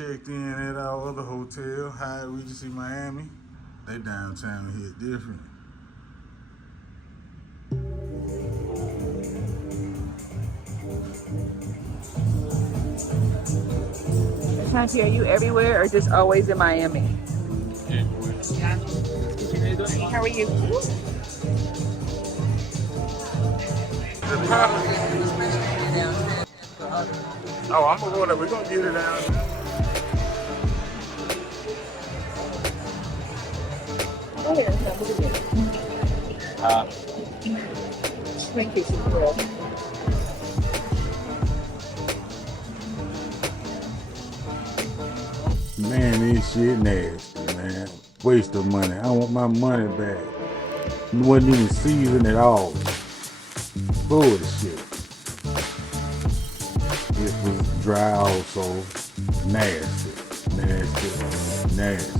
checked in at our other hotel, Hyatt Regency Miami. They downtown here different. Shanti, are you everywhere or just always in Miami? How are you? Oh, I'm gonna go there. We're gonna get it down there. Go ahead. Thank you. Man, this shit nasty, man. Waste of money. I want my money back. It wasn't even seasoned at all. Bullshit. It was dry also. Nasty. Nasty. Nasty.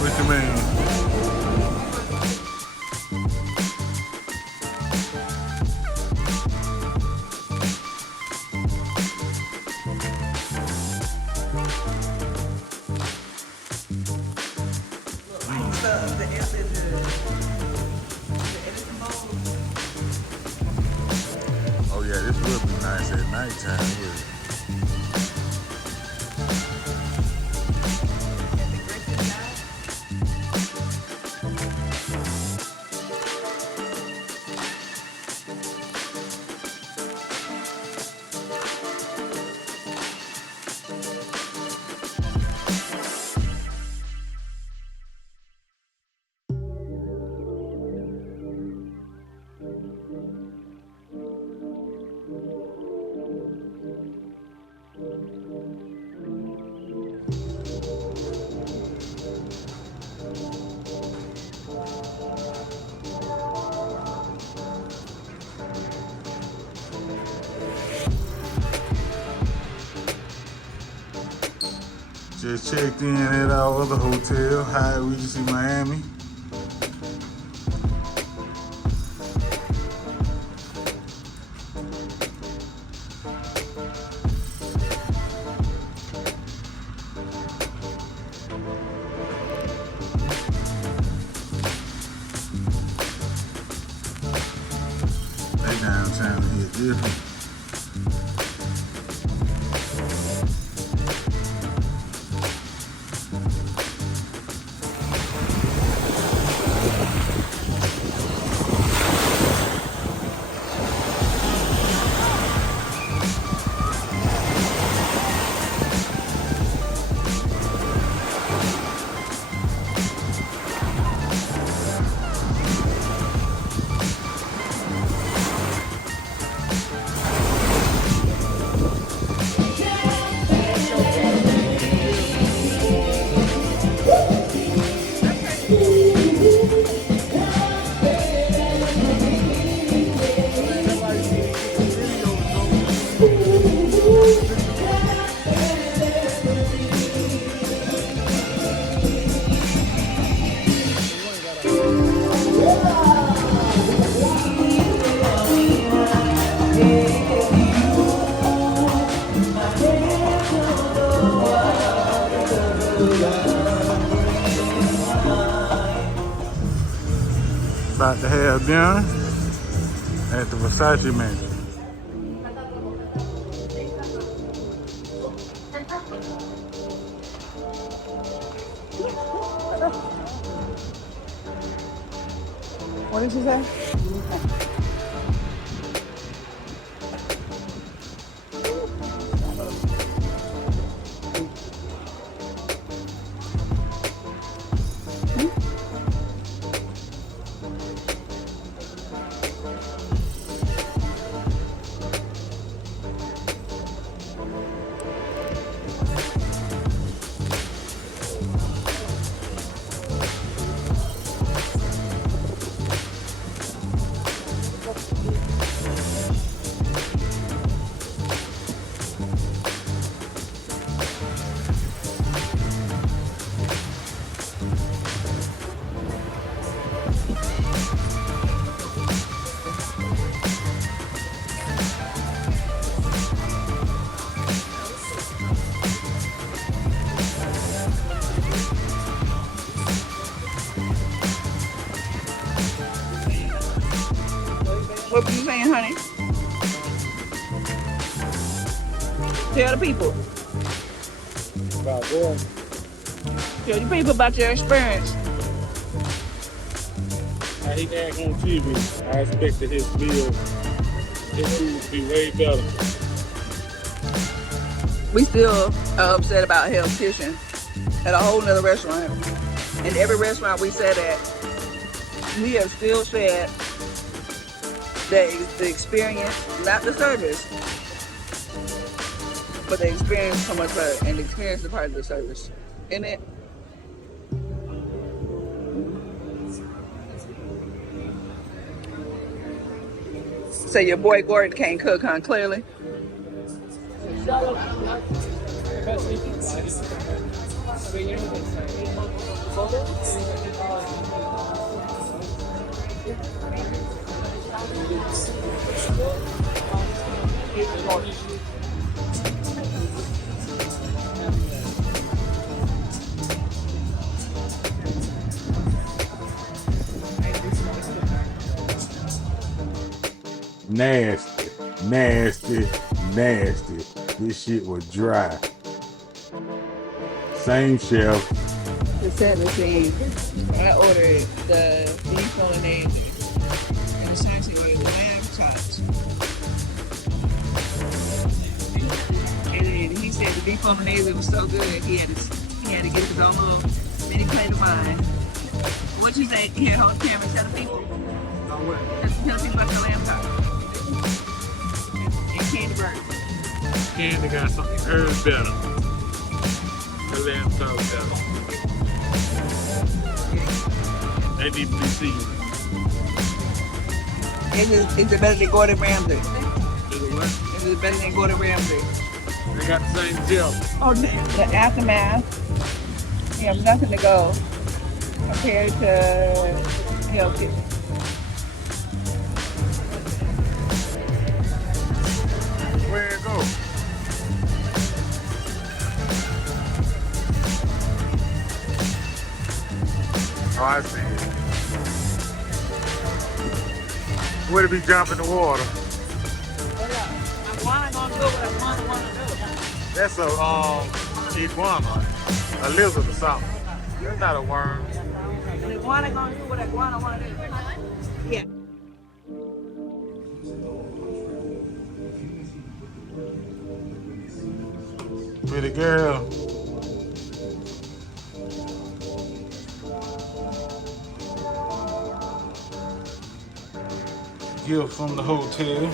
What you mean? Oh yeah, this would be nice at nighttime here. Just checked in at our other hotel, Hyatt Regency Miami. They downtown here different. About to have dinner at the Versace Mansion. What did you say? What were you saying, honey? Tell the people. About what? Tell the people about your experience. He act on TV. I expected his meal, his food to be way better. We still upset about Hell's Kitchen at a whole nother restaurant. And every restaurant we sat at, we have still said that the experience, not the service, but the experience is so much better. And the experience is part of the service. Isn't it? So your boy Gordon can't cook, huh? Clearly. Nasty, nasty, nasty. This shit was dry. Same chef. The set the scene. I ordered the beef bolognese and the Saxy ordered the lamb chops. And then he said the beef bolognese was so good he had to get his own little mini plate of mine. What you say? Here, hold the camera, tell the people. Tell the people about the lamb chops. And candy burger. Candy got something herbs better. The lamb chops better. They need to be seasoned. Is it better than Gordon Ramsay? Is it what? Is it better than Gordon Ramsay? They got the same gel. Oh, the aftermath. You have nothing to go compared to Hell's Kitchen. Where it go? Oh, I see it. Where to be jumping in the water? I'm gonna do what I want to do. That's a iguana, a lizard or something. That's not a worm. The iguana gonna do what I want to do. Yeah. Pretty girl. Gift from the hotel.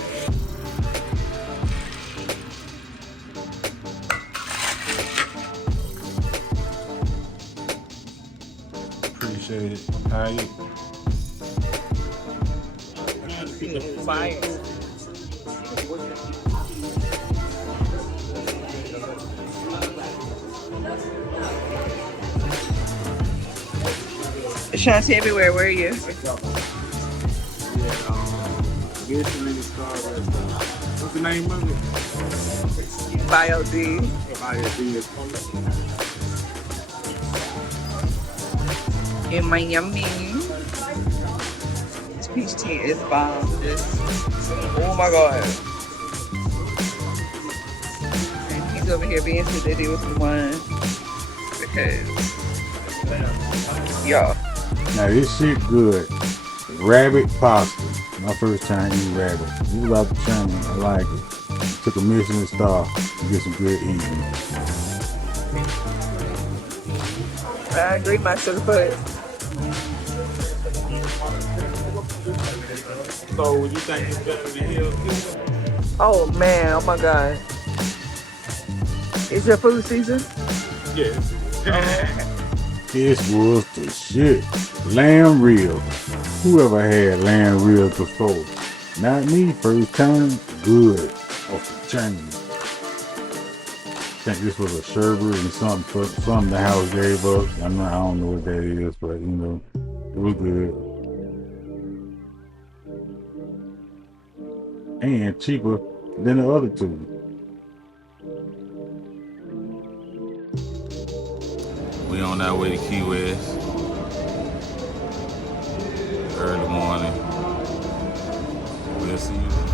Appreciate it. Hyatt. Fire. Shots everywhere. Where are you? Michelin star restaurant. What's the name of it? Bio D. In Miami. This peach tea is bomb. Oh my god. And he's over here being said that he was the one. Because, y'all. Now this shit good. Rabbit pasta. My first time eating rabbit. You love the channel. I like it. Took a Michelin star to get some good eating. I agree, my sugar foot. So would you think it's better than Hell's Kitchen? Oh man, oh my god. Is your food season? Yes. This was the shit. Lamb ribs. Whoever had lamb ribs before? Not me, first time. Good. Off the chain. I think this was a sherbet and something the house gave us. I don't know what that is, but you know, it was good. And cheaper than the other two. We on our way to Key West. Early morning. We see you.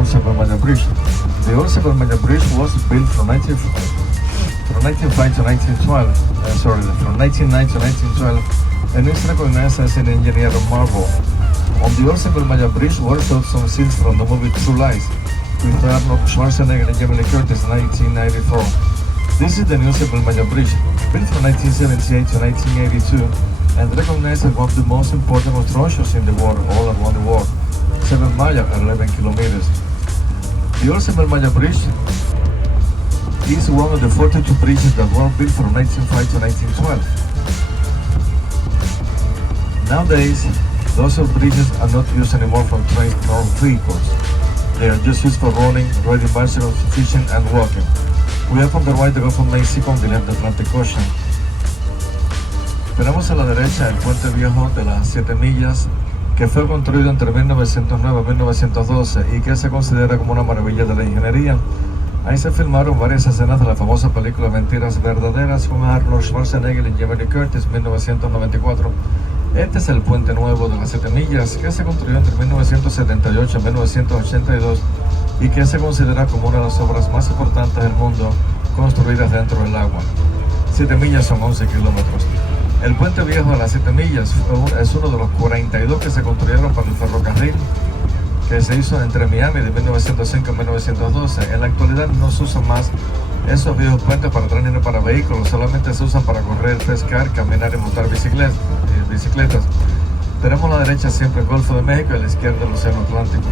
Old Maya Bridge. The Old Maya Bridge was built from 1905 to 1912, from 1909 to 1912, and is recognized as an engineered marvel. On the Old Maya Bridge were shot some scenes from the movie True Lies, with Arnold Schwarzenegger and Jamie Lee Curtis in 1994. This is the new Seven Maya Bridge, built from 1978 to 1982, and recognized as one of the most important constructions in the world, all around the world. 7 Maya are 11 kilometers. The Old Seven Maya Bridge is one of the 42 bridges that were built from 1905 to 1912. Nowadays, those bridges are not used anymore for trains nor vehicles. They are just used for running, riding bicycles, fishing, and walking. We have on the right the Gulf of Mexico on the left Atlantic Ocean. Tenemos a la derecha el puente viejo de las 7 millas, que fue construido entre 1909 y 1912 y que se considera como una maravilla de la ingeniería. Ahí se filmaron varias escenas de la famosa película Mentiras Verdaderas con Arnold Schwarzenegger y Jamie Lee Curtis en 1994. Este es el puente nuevo de las 7 millas, que se construyó entre 1978 y 1982 y que se considera como una de las obras más importantes del mundo construidas dentro del agua. 7 millas son 11 kilómetros. El puente viejo de las 7 millas es uno de los 42 que se construyeron para el ferrocarril que se hizo entre Miami de 1905 a 1912. En la actualidad no se usan más esos viejos puentes para trenes y para vehículos, solamente se usan para correr, pescar, caminar y montar bicicletas. Tenemos a la derecha siempre el Golfo de México y a la izquierda el Océano Atlántico.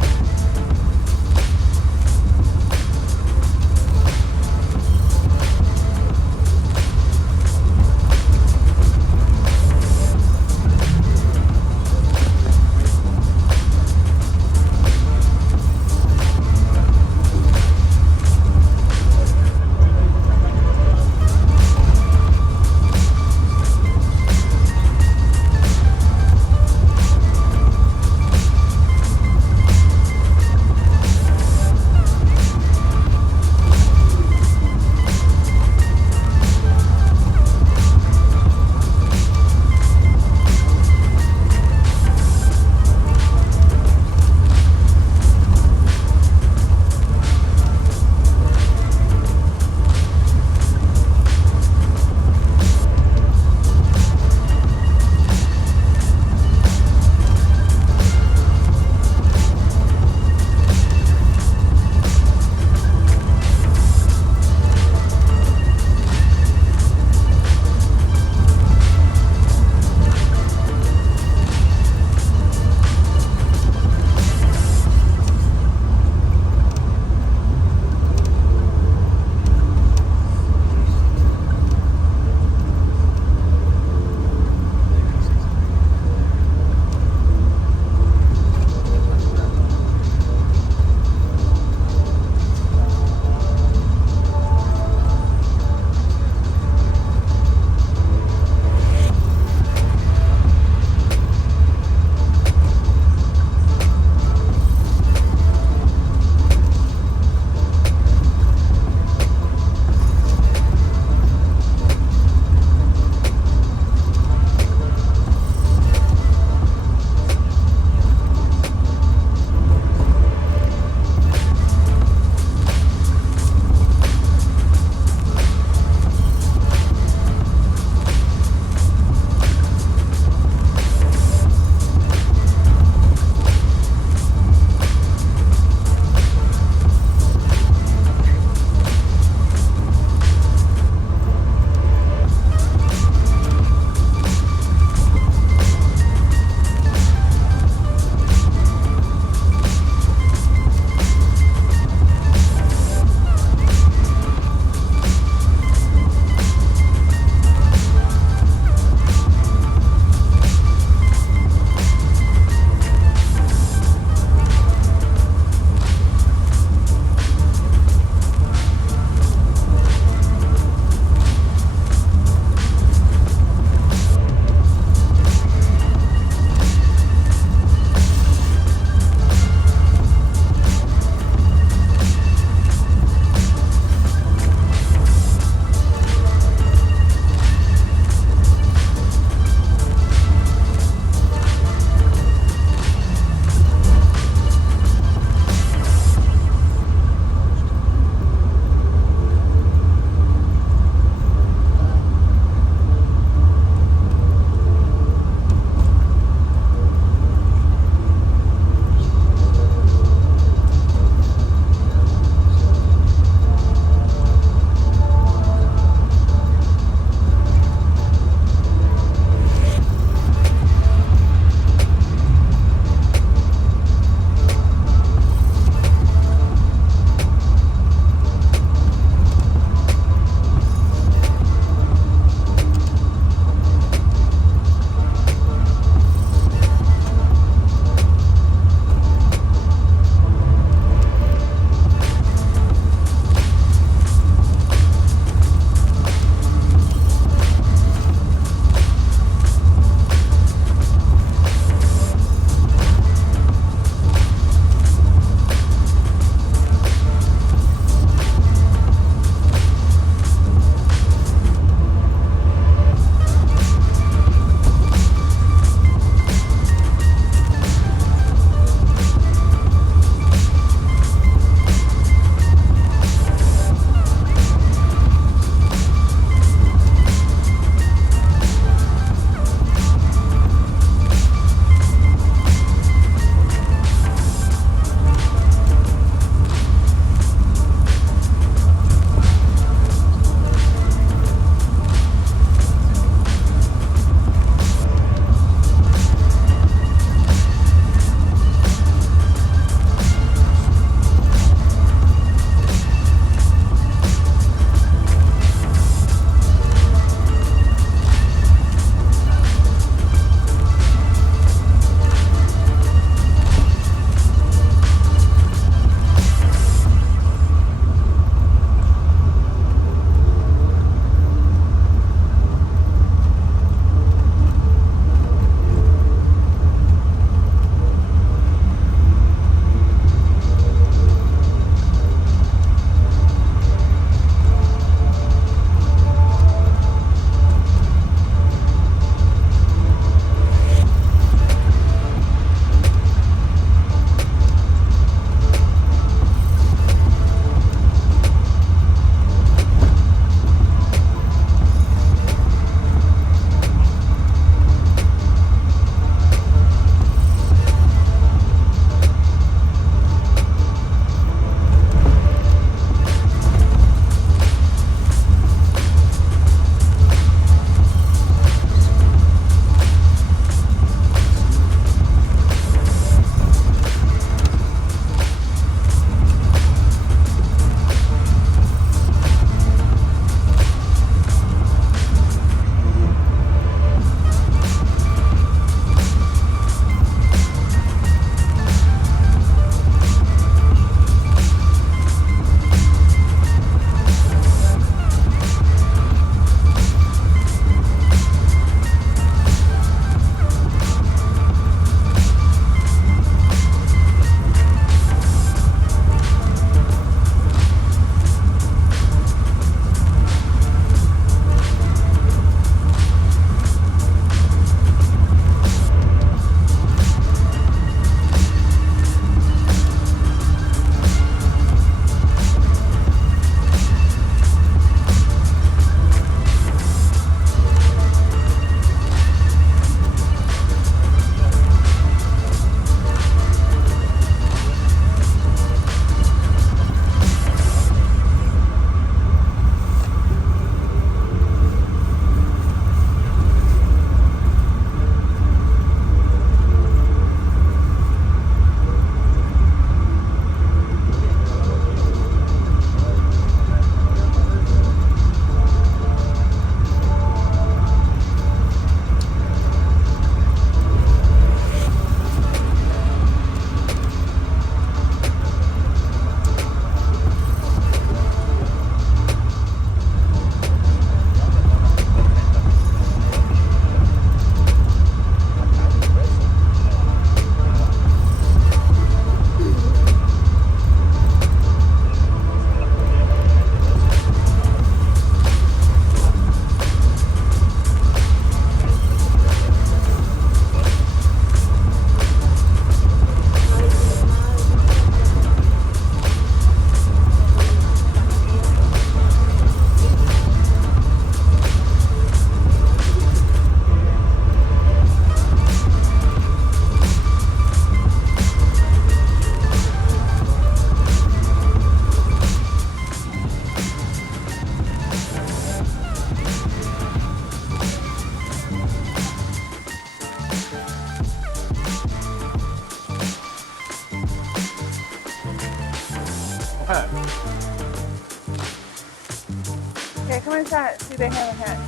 Okay, come inside. See, they have a hat.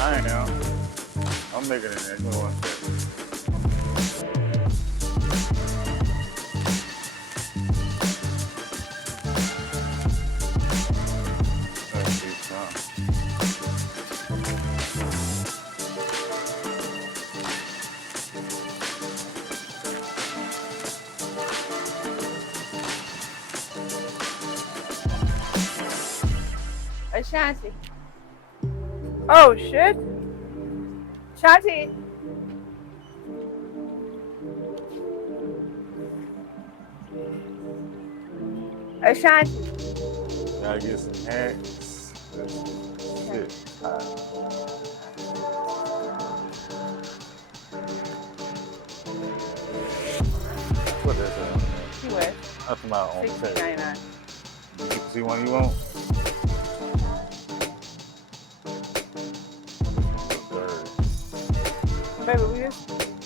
I ain't know. I'm making it there. Give me one second. Let's see something. Ashanti. Oh, shit. Shanti. Ashanti. Gotta get some hats. Shit. What is that? She wears That's my own set. $16.99. See one you want? Baby,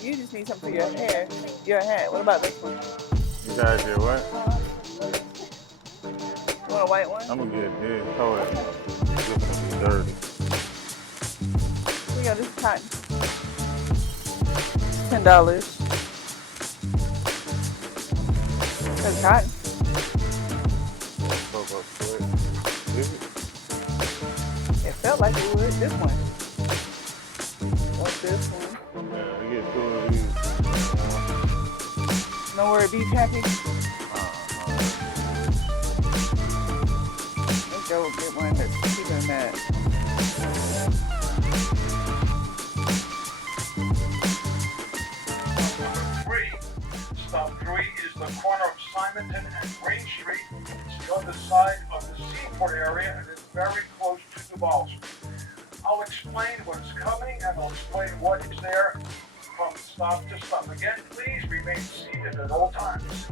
you just need something for your hair. Your hat. What about this one? You guys did what? You want a white one? I'm gonna get this. Hold it. This gonna be dirty. Here you go. This is cotton. $10. That's cotton. Soak up sweat. Is it? It felt like it would. This one. Or this one. Yeah, we get 2 of these. Know where it be, Pappy? Let's go get one that's cheaper than that. Stop 3 is the corner of Simonton and Green Street. It's the other side of the seaport area and it's very close to Duval Street. I'll explain what's coming and I'll explain what is there from stop to stop. Again, please remain seated at all times.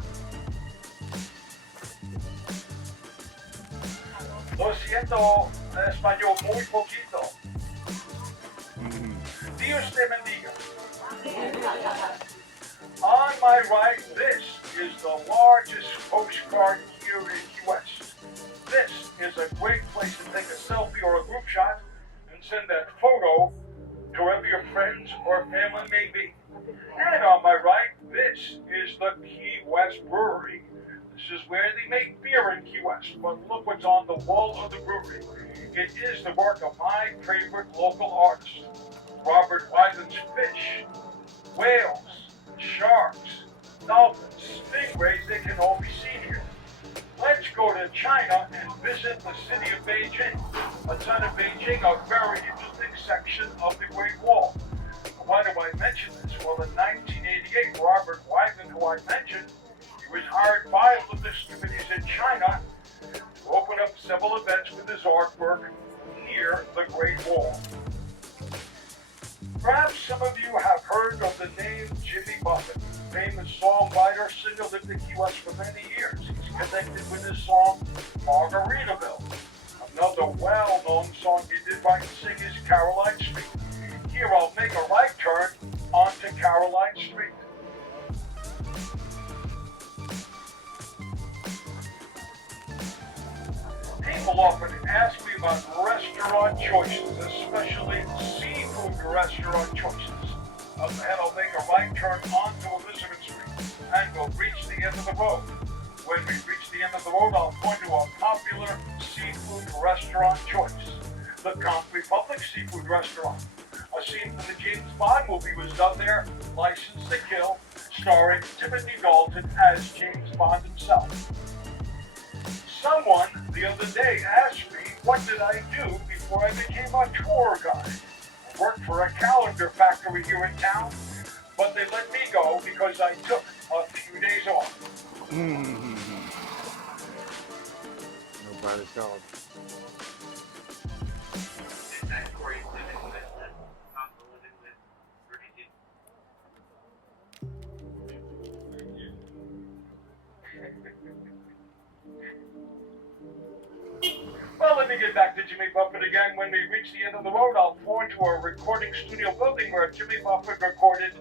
Lo siento, en español muy poquito. Dios te bendiga. On my right, this is the largest postcard here in Key West. This is a great place to take a selfie or a group shot and send that photo to wherever your friends or family may be. And on my right, this is the Key West Brewery. This is where they make beer in Key West, but look what's on the wall of the brewery. It is the work of my favorite local artist, Robert Wyden's fish, whales, sharks, dolphins, stingrays, they can all be seen here. Let's go to China and visit the city of Beijing. Outside of Beijing, a very interesting section of the Great Wall. Why do I mention this? Well, in 1988, Robert Wyden, who I mentioned, he was hired by Olympics committees in China to open up several events with his artwork near the Great Wall. Perhaps some of you have heard of the name Jimmy Buffett, famous songwriter, singer, lived in Key West for many years. He's connected with his song Margaritaville. Another well-known song he did write and sing is Caroline Street. Here I'll make a right turn onto Caroline Street. People often ask me about restaurant choices, especially seafood restaurant choices. Up ahead, I'll make a right turn onto Elizabeth Street, and we'll reach the end of the road. When we reach the end of the road, I'll point to a popular seafood restaurant choice, the Conch Republic Seafood Restaurant. A scene from the James Bond movie was done there, License to Kill, starring Timothy Dalton as James Bond himself. Someone the other day asked me what did I do before I became a tour guide. I worked for a calendar factory here in town, but they let me go because I took a few days off. Nobody called. Is that Corey living with and Tonka living with Regency? Well, let me get back to Jimmy Buffett again. When we reach the end of the road, I'll point to a recording studio building where Jimmy Buffett recorded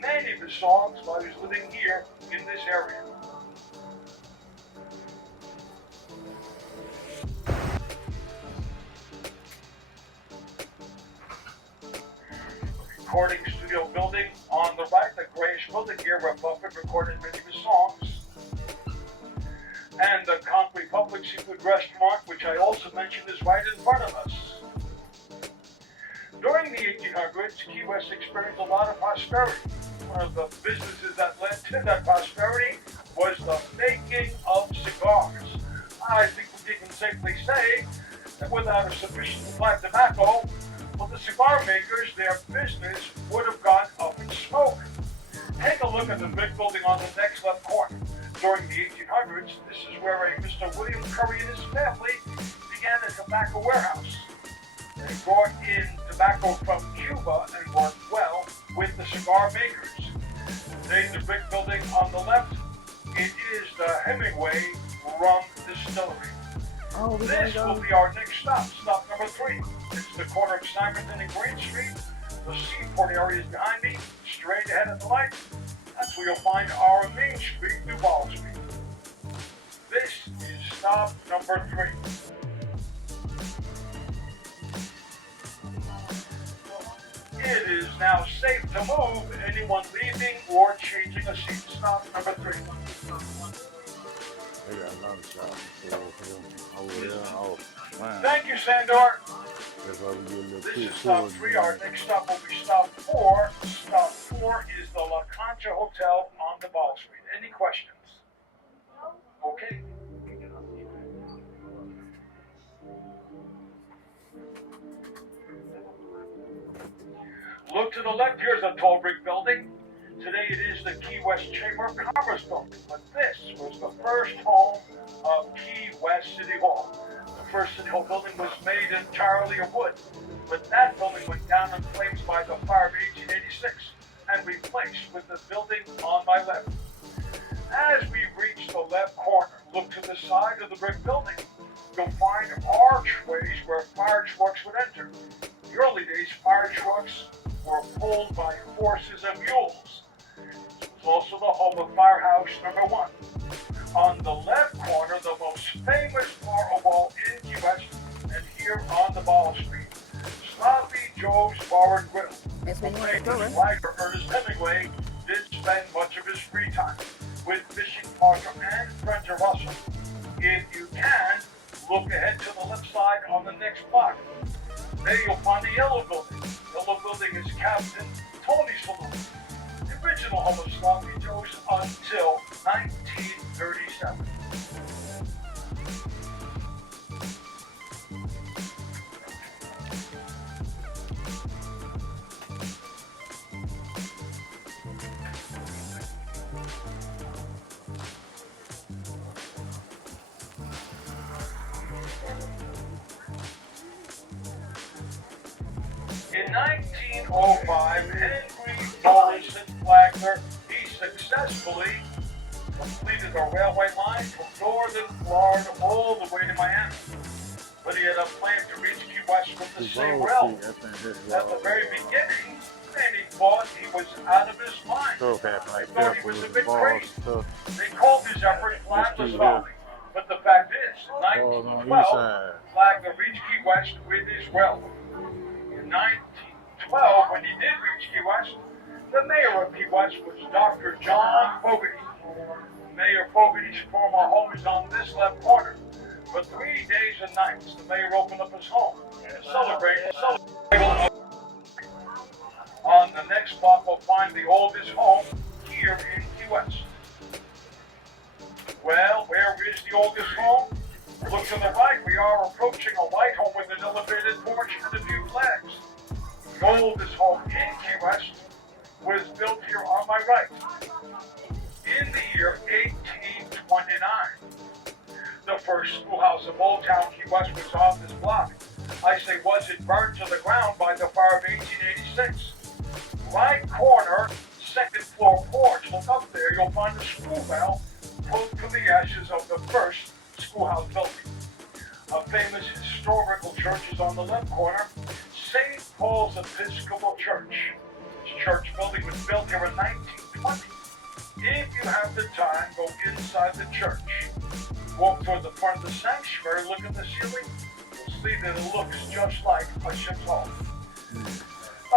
many of his songs while he was living here in this area. recording studio building. On the right, the grayish building here where Buffett recorded many of his songs. And the Concrete Public Seafood Restaurant, which I also mentioned, is right in front of us. During the 1800s, Key West experienced a lot of prosperity. One of the businesses that led to that prosperity was the making of cigars. I think we can safely say that without a sufficient supply of tobacco, well, the cigar makers, their business would have gone up in smoke. Take a look at the big building on the next left corner. During the 1800s, this is where a Mr. William Curry and his family began a tobacco warehouse. They brought in tobacco from Cuba and worked well with the cigar makers. There's the big building on the left. It is the Hemingway Rum Distillery. Oh, This will be our next stop, stop number 3. It's the corner of Simonton and Green Street. The seaport area is behind me, straight ahead of the light. That's where you'll find our Main Street, Duval Street. This is stop number 3. It is now safe to move anyone leaving or changing a seat. Stop number 3. They got a lot of shops. Oh, yeah. Oh, man. Thank you, Sandor. That's why we get a little This quick is stop tour. 3. Our next stop will be stop 4. Stop 4 is the La Concha Hotel on Duval Street. Any questions? Okay. Look to the left, here's a tall brick building. Today it is the Key West Chamber of Commerce building, but this was the first home of Key West City Hall. The first City Hall building was made entirely of wood, but that building went down in flames by the fire of 1886 and replaced with the building on my left. As we reach the left corner, look to the side of the brick building. You'll find archways where fire trucks would enter. In the early days, fire trucks were pulled by horses and mules. It was also the home of Firehouse number 1. On the left corner, the most famous bar of all in Key West, and here on the Ball Street, Sloppy Joe's Bar and Grill. That's The when you want to famous go, right? writer Ernest Hemingway did spend much of his free time with fishing partner and friend Russell. If you can, look ahead to the left side on the next block. There you'll find the Yellow Building. The Yellow Building is Captain Tony's Saloon, the original home of Sloppy Joe's until 1937. In 1905, Henry Morrison Flagler, he successfully completed a railway line from northern Florida all the way to Miami. But he had a plan to reach Key West with the same railroad. At the very beginning, many thought he was out of his mind. They thought he was a bit crazy. They called his effort Flagler's Folly. But the fact is, in 1912, Flagler reached Key West with his railroad. In 1912, when he did reach Key West, the mayor of Key West was Dr. John Fogarty. Mayor Fogarty's former home is on this left corner. For 3 days and nights, the mayor opened up his home to celebrate. On the next block, we'll find the oldest home here in Key West. Well, where is the oldest home? Look to the right, we are approaching a white home with an elevated porch and a few flags. The oldest home in Key West was built here on my right in the year 1829. The first schoolhouse of Old Town Key West was on this block. I say was it burned to the ground by the fire of 1886. Right corner, second floor porch. Look up there, you'll find a school bell pulled from the ashes of the first schoolhouse building. A famous historical church is on the left corner, St. Paul's Episcopal Church. This church building was built here in 1920. If you have the time, go inside the church. Walk toward the front of the sanctuary, look at the ceiling. You'll see that it looks just like a ship's hull.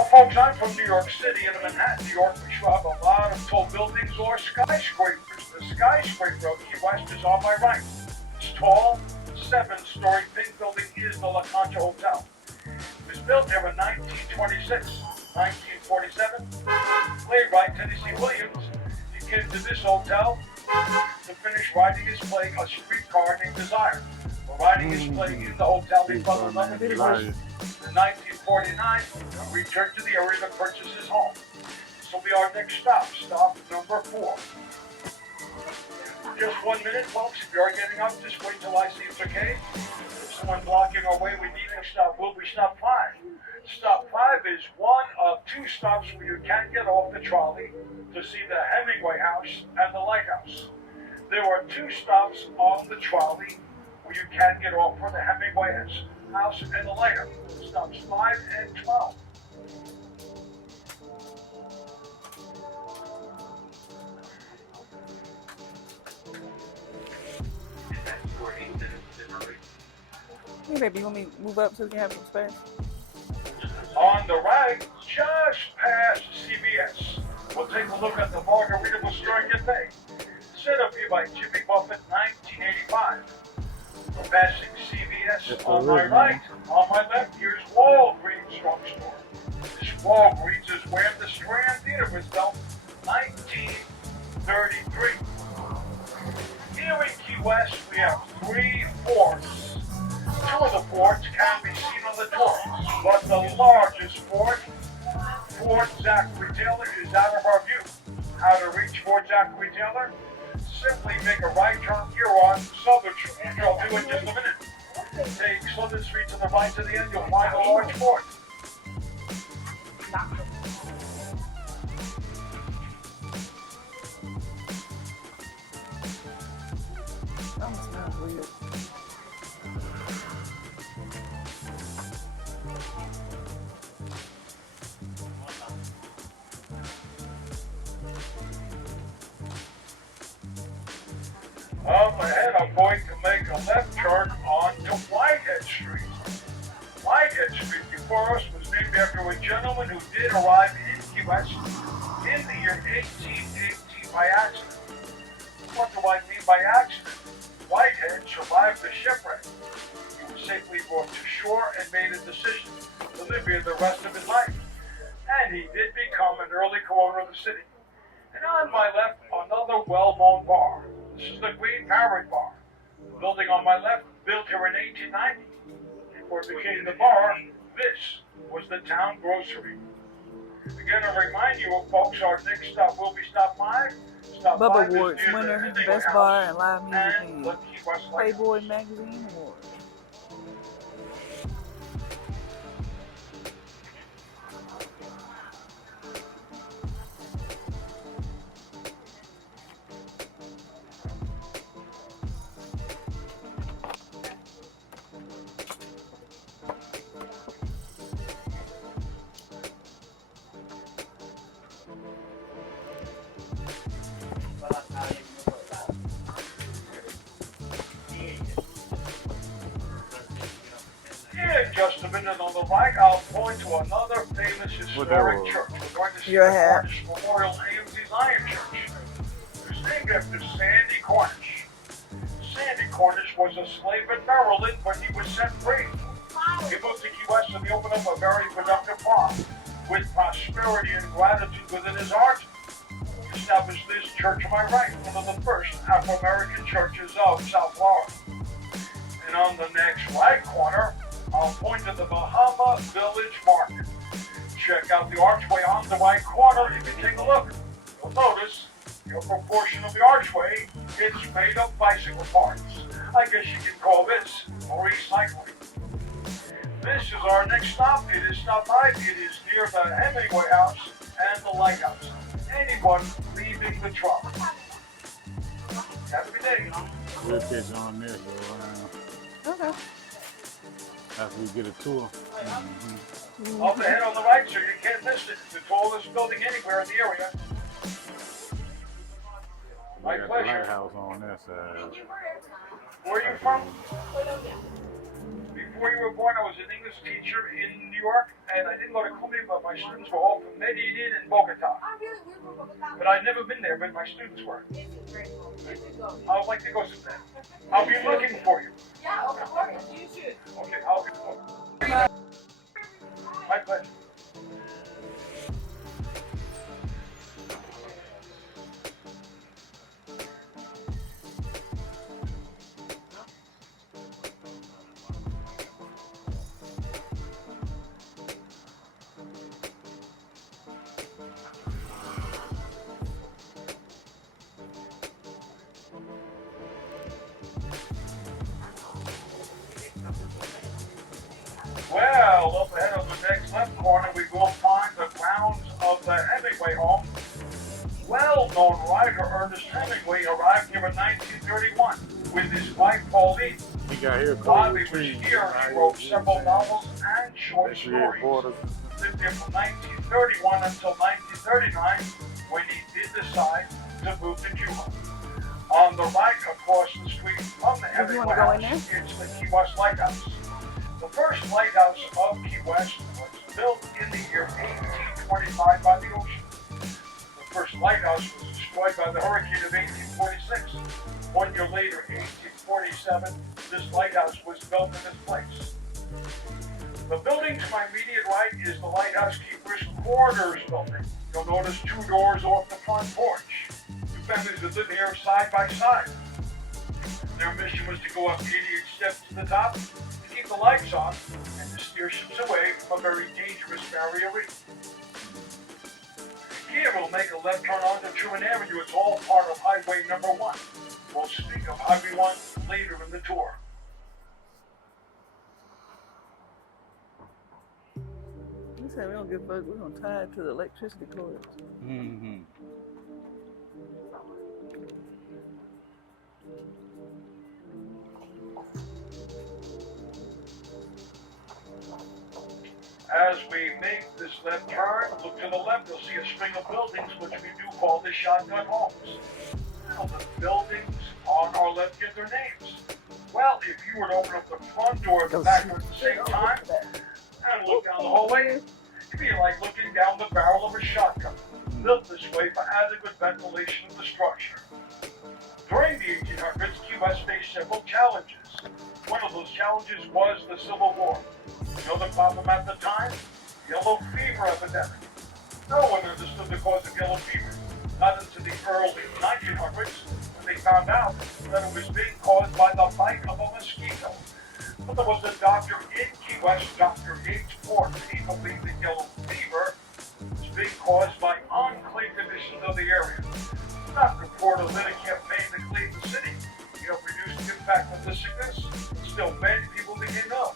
Folks, I'm from New York City, and in Manhattan, New York, we have a lot of tall buildings or skyscrapers. The skyscraper of Key West is on my right. This tall, 7-story pink building is the La Concha Hotel. It was built here in 1926. 1947, playwright Tennessee Williams, he came to this hotel to finish writing his play, A Streetcar Named Desire. While writing his play in the hotel, he fell in love with the person. In 1949, he returned to the area to purchase his home. This will be our next stop, stop number 4. Just 1 minute, folks. If you are getting up, just wait till I see it's okay. If someone blocking our way, we need to stop. Will be stop 5. Stop 5 is one of 2 stops where you can get off the trolley to see the Hemingway House and the Lighthouse. There are 2 stops on the trolley where you can get off for the Hemingway House and the Lighthouse. Stops 5 and 12. Hey, baby, you want me to move up so we can have some space? On the right, just past CBS, we'll take a look at the Margaritable Stirring Cafe, set up here by Jimmy Buffett, 1985. We're passing CBS on my right. On my left, here's Walgreens drugstore. This Walgreens is where the Strand Theater was built, 1933. Here in Key West, we have 3 forts. 2 of the forts can be seen on the tour, but the largest fort, Fort Zachary Taylor, is out of our view. How to reach Fort Zachary Taylor? Simply make a right turn here on Southern Street, which I'll do in just a minute. Take Southern Street to the right to the end, you'll find a large fort. That smells weird. Up ahead, I'm going to make a left turn onto Whitehead Street. Whitehead Street before us was named after a gentleman who did arrive in Key West in the year 1818 by accident. What do I mean by accident? Whitehead survived the shipwreck. He was safely brought to shore and made a decision to live here the rest of his life. And he did become an early coroner of the city. And on my left, another well-known bar. This is the Green Parrot Bar. The building on my left, built here in 1890. Before it became the bar, this was the town grocery. Again, I remind you, folks, our next stop will be stop 5. Stop Bubba 5 is Awards near the winner, Hemingway Best House Bar and Live Music and the Venue. Key West Lighthouse. Playboy Magazine Award. In just a minute on the right, I'll point to another famous historic church. We're going to see Your the hat. Cornish Memorial AMC Zion Church. It's named after Sandy Cornish. Sandy Cornish was a slave in Maryland when he was set free. He moved to Key West and he opened up a very productive farm with prosperity and gratitude within his heart. He established this church on my right, one of the first Afro-American churches of South Florida. And on the next right corner, I'll point to the Bahama Village Market. Check out the archway on the right corner. If you take a look, you'll notice your proportion of the archway is made of bicycle parts. I guess you can call this recycling. This is our next stop. It is stop 5. It is near the Hemingway House and the Lighthouse. Anyone leaving the truck. Have a good day. We'll catch you on this Okay. after we get a tour. Up ahead on the right, so you can't miss it. The tallest building anywhere in the area. We My got the pleasure. lighthouse on that side. Where are you from? Before you were were born, I was an English teacher in New York, and I didn't go to Columbia, but my students were all from Medellin and Bogota. But I'd never been there, but my students were. I would like to go someday. I'll be looking for you. Yeah, of course, you should. Okay, I'll be my pleasure. Well, up ahead of the next left corner, we will find the grounds of the Hemingway home. Well-known writer Ernest Hemingway arrived here in 1931 with his wife Pauline. He got here While he was here, he wrote several novels and short stories. Lived here from 1931 until 1939, when he did decide to move to Cuba. On the right, across the street from the Hemingway house, it's the Key West Lighthouse. The first lighthouse of Key West was built in the year 1825 by the ocean. The first lighthouse was destroyed by the hurricane of 1846. 1 year later, 1847, this lighthouse was built in its place. The building to my immediate right is the lighthouse keeper's quarters building. You'll notice 2 doors off the front porch. The families that live here side by side. Their mission was to go up 88 steps to the top, keep the lights on, and to steer ships away from a very dangerous barrier reef. Here we'll make a left turn onto Truman Avenue. It's all part of Highway number 1. We'll speak of Highway 1 later in the tour. You said we don't give a fuck, we're gonna tie it to the electricity cords. Mm-hmm. As we make this left turn, look to the left, you'll see a string of buildings which we do call the shotgun homes. Now the buildings on our left get their names. Well, if you were to open up the front door and the back door at the same time and look down the hallway, it'd be like looking down the barrel of a shotgun, built this way for adequate ventilation of the structure. During the 1800s, Key West faced several challenges. One of those challenges was the Civil War. You know the problem at the time? Yellow fever epidemic. No one understood the cause of yellow fever, not until the early 1900s, when they found out that it was being caused by the bite of a mosquito. But there was a doctor in Key West, Dr. H. Porter. He believed that yellow fever was being caused by unclean conditions of the area. Dr. Porter led a campaign to clean the city. He helped reduce the impact of the sickness. Still, many people became ill.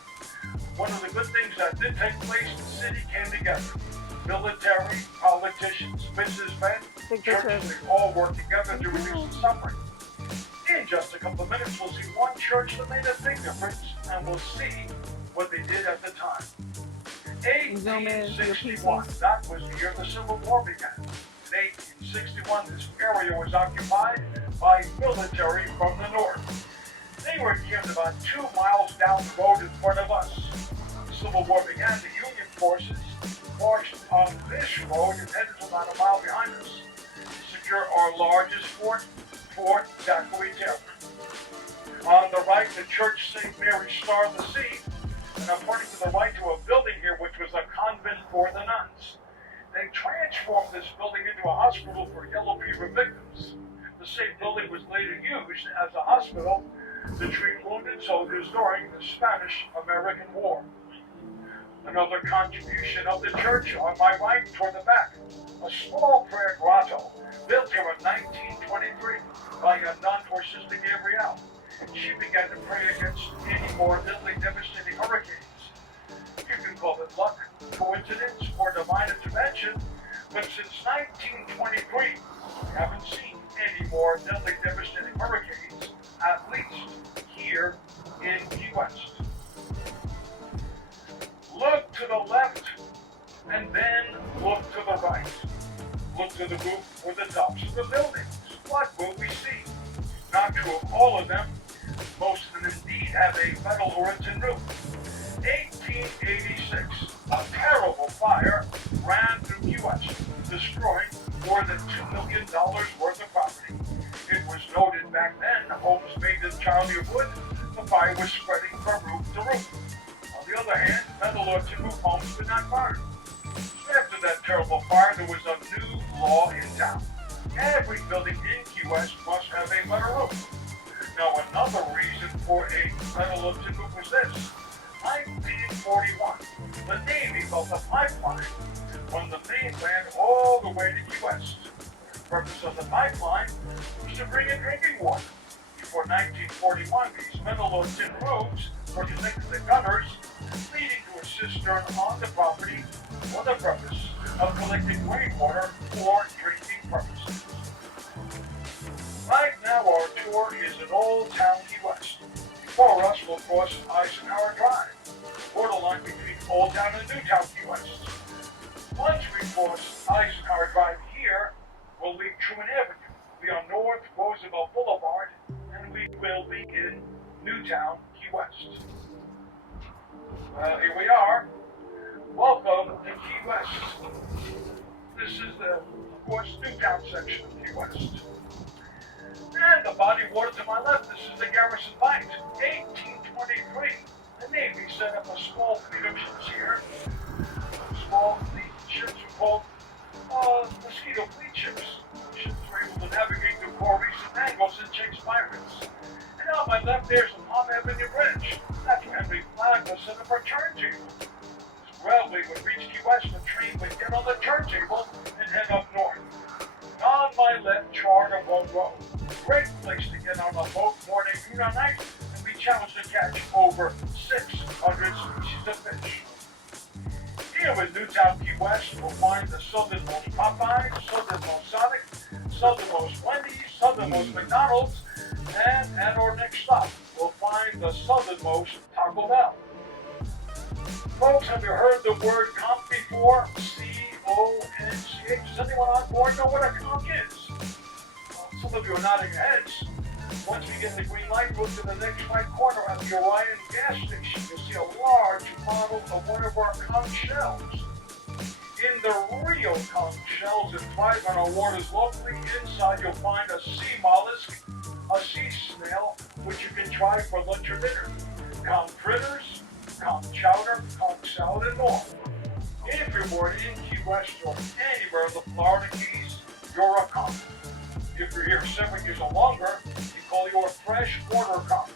One of the good things that did take place, the city came together. Military, politicians, businessmen, churches, they all worked together to reduce the suffering. In just a couple of minutes, we'll see one church that made a big difference, and we'll see what they did at the time. 1861, that was the year the Civil War began. In 1861, this area was occupied by military from the north. They were encamped about 2 miles down the road in front of us. The Civil War began, the Union forces marched on this road and headed about a mile behind us to secure our largest fort, Fort Zachary Taylor. On the right, the Church St. Mary Star of the Sea, and I'm pointing to the right to a building here which was a convent for the nuns. They transformed this building into a hospital for yellow fever victims. The same building was later used as a hospital to treat wounded soldiers during the Spanish-American War. Another contribution of the church on my right toward the back, a small prayer grotto built here in 1923 by a nun or Sister Gabrielle. She began to pray against any more deadly, devastating hurricanes. You can call it luck, coincidence, or divine intervention, but since 1923, we haven't seen any more deadly, devastating hurricanes, at least here in Key West. Look to the left, and then look to the right. Look to the roof or the tops of the buildings. What will we see? Not true of all of them. Most of them indeed have a metal or a tin roof. 1886, a terrible fire ran through Key West, destroying more than $2 million worth of property. It was noted back then, homes made entirely of wood, the fire was spreading from roof to roof. On the other hand, metal or timber homes did not burn. After that terrible fire, there was a new law in town. Every building in Key West must have a metal roof. Now, another reason for a metal or timber was this. 1941, the Navy built a pipeline from the mainland all the way to Key West. The purpose of the pipeline was to bring in drinking water. Before 1941, these metal or tin roofs were connected to gutters, leading to a cistern on the property for the purpose of collecting rainwater for drinking purposes. Right now, our tour is in Old Town Key West. Before us, we'll cross Eisenhower Drive, the borderline between Old Town and New Town Key West. Once we cross Eisenhower Drive here, we'll leave Truman Avenue. We are North Roosevelt Boulevard, and we will be in Newtown, Key West. Here we are. Welcome to Key West. This is the, of course, Newtown section of Key West. And the body of water to my left, this is the Garrison Bight. 1823, the Navy set up a small fleet of ships here. Small fleet ships were called mosquito fleet ships. Ships were able to navigate through quarries and angles and chase pirates. And on my left, there's the Palm Avenue Bridge. That's where Henry Flagg was set up a turntable. This railway would reach Key West, the train would get on the turntable and head up north. On my left, Charter Boat Road. Great place to get on a boat morning, noon, or night, and be challenged to catch over 600 species of fish. Here in Newtown, Key West, we'll find the southernmost Popeyes, southernmost Sonic, southernmost Wendy's, southernmost McDonald's, and at our next stop, we'll find the southernmost Taco Bell. Folks, have you heard the word conch before? C-O-N-C-H. Does anyone on board know what a conch is? Some of you are nodding your heads. Once we get the green light, look to the next right corner at the Orion gas station. You'll see a large bottle of one of our conch shells. In the real conch shells that thrive on our waters locally, inside you'll find a sea mollusk, a sea snail, which you can try for lunch or dinner. Conch fritters, conch chowder, conch salad, and more. If you're born in Key West or anywhere in the Florida Keys, you're a conch. If you're here 7 years or longer, we call you a freshwater conch.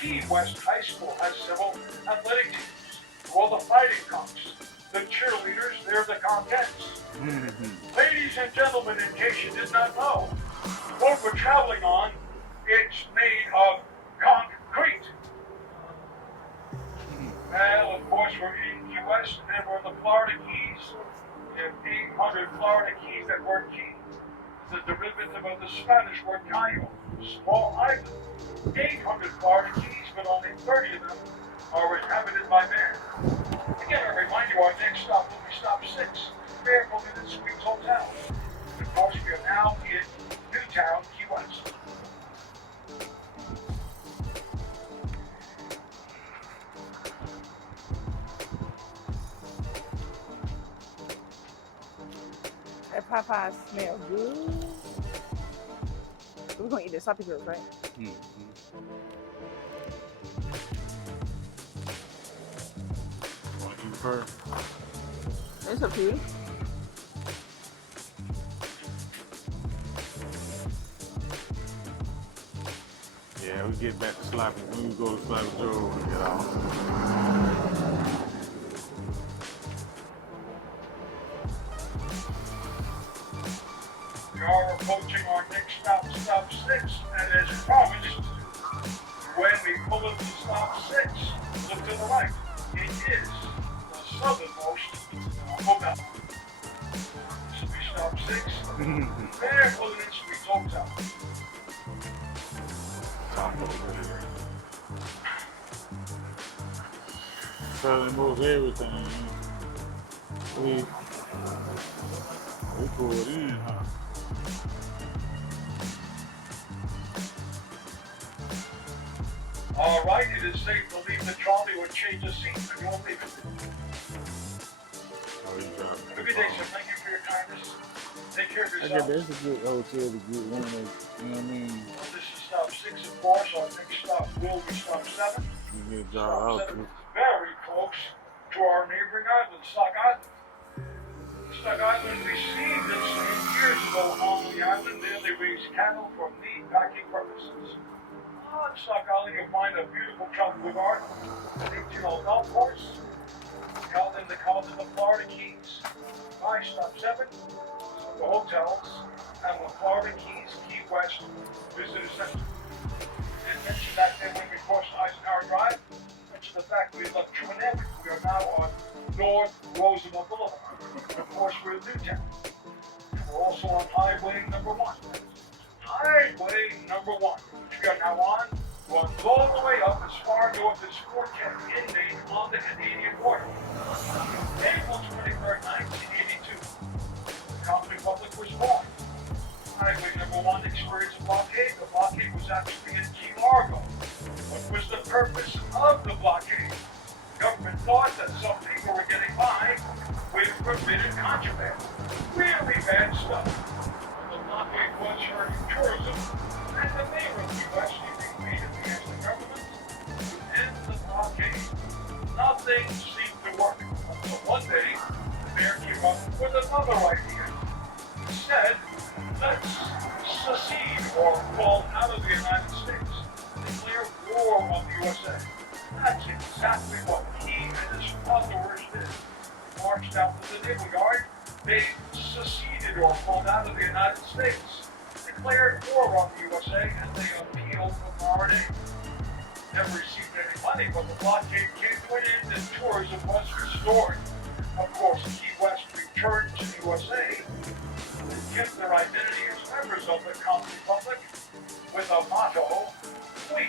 Key West High School has several athletic teams. They're all the fighting conchs. The cheerleaders, they're the conchettes. Ladies and gentlemen, in case you did not know, the boat we're traveling on, it's made of concrete. Well, of course, we're in Key West, and we're in the Florida Keys. We have 800 Florida Keys that word key. It's a derivative of the Spanish word cayo, small island. 800 Florida Keys, but only 30 of them are inhabited by man. Again, I remind you, our next stop will be stop 6, Fairfield Inn Suites Hotel. And of course, we are now in Newtown, Key West. That Popeye smell good. We're gonna eat the sloppy joes, right? Want to eat first? It's up to you. Yeah, we get back to sloppy. When we go to sloppy Joe, we get off. We are approaching our next stop, stop 6, and as promised, when we pull into stop 6, look to the right. It is the southernmost hotel. This will be stop 6, Fairfield Inn Suites Hotel. Southernmost everything. We pour it in, huh? All right, it is safe to leave the trolley or change the seat and you won't leave it. Oh, you driving. Have a good day, sir. Thank you for your kindness. Take care of I yourself. guess that's a good hotel to get one of those, you know what I mean? Well, this is stop 6 and 4, so our next stop will be stop 7. You get a Stop job out 7 too. is very close to our neighboring island, Stock Island. Stock Island received its name years ago on the island. There they raise cattle for meat packing purposes. On Stock Island, you'll find a beautiful tropical garden, an 18-hole golf course, the Florida Keys. By stop 7, the hotels, and the Florida Keys Key West Visitor Center. Didn't mention that day when we crossed Eisenhower Drive. Mention the fact we left Truman Avenue. We are now on North Roosevelt Boulevard. Of course, we're in Newtown. We're also on Highway number 1. Highway number 1, which we are now on, runs all the way up as far north as Fort Kent in Maine on the Canadian border. April 23rd, 1982, the Company Public was born. Highway number 1 experienced a blockade. The blockade was actually in Key Largo. What was the purpose of the blockade? The government thought that some people were getting by with forbidden contraband. Really bad stuff. The blockade was hurting tourism, and the mayor of the U.S. immediately asked the government to end the blockade. Nothing seemed to work. Until one day, the mayor came up with another idea. He said, let's secede or fall out of the United States, declare war on the USA. That's exactly what he and his followers did. They marched out to the Naval Yard, they seceded or pulled out of the United States, declared war on the USA, and they appealed for foreign aid. Never received any money, but the blockade came to an end and tourism was restored. Of course, Key West returned to the USA and kept their identity as members of the Company Public with a motto, we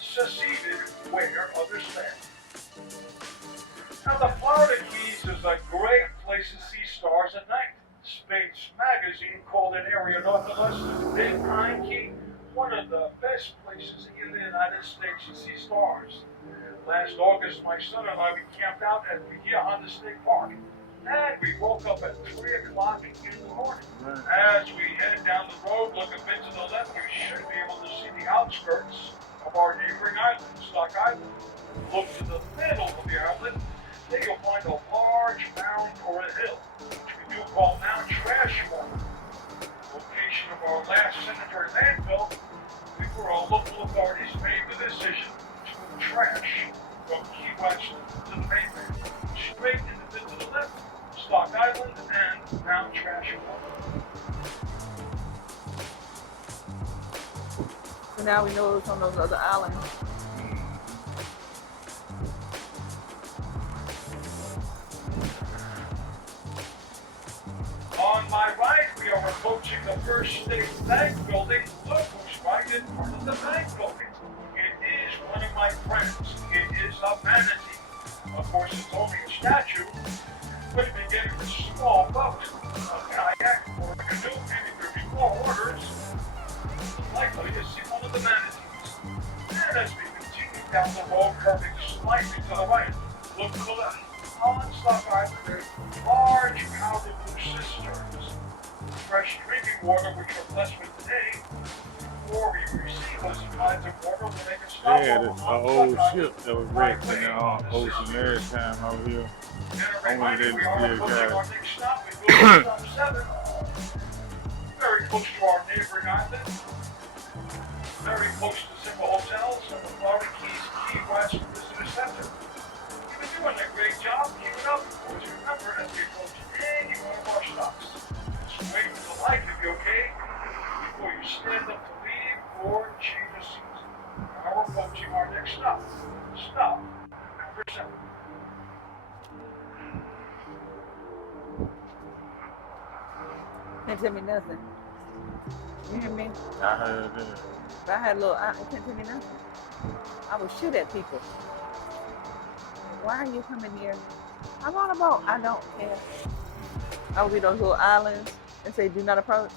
seceded where others stand. Now, the Florida Keys is a great place to see stars at night. Space Magazine called an area north of us Big Pine Key one of the best places in the United States to see stars. Last August, my son and I, we camped out at Bahia Honda State Park, and we woke up at 3 o'clock in the morning. As we head down the road, look a bit to the left, we should be able to see the outskirts of our neighboring island, Stock Island. Look to the middle of the island, there you'll find a large mound or a hill, which we do call now Trashmore. Location of our last cemetery landfill, before our local authorities made the decision to move trash from Key West to the mainland, straight in the bit to the left, Stock Island and Mount Trashmore. So now we know it's on those other islands. On my right, we are approaching the First State Bank building. Look who's right in front of the bank building. It is one of my friends. It is a manatee. Of course, it's only a statue, but if you get a small boat, a kayak, or a canoe, and if there be more orders, it's likely to see one of the manatees. And as we continue down the road, curving slightly to the right, look to the left. On Stock Island, there's large powder blue cisterns. Fresh drinking water, which we're blessed with today, before we receive those supplies of water, we'll make a stop. They had an old ship that was wrecked in the ocean last time out here. And a Only reminder, they we are still approaching got our next stop. We go to stop 7. Very close to our neighboring island. Very close to several hotels and the Florida Keys Key West Visitor Center. You've been doing a great job. Keep it up. Always remember, as we approach any one of our stops, just wait for the light to be okay before you stand up to leave or change your seats. Now we're approaching our next stop. Stop number 7. Can't tell me nothing. You hear me? I heard that. If I had a little, it can't tell me nothing. I would shoot at people. Why are you coming here? I'm on a boat. I don't care. I would be those little islands and say, do not approach.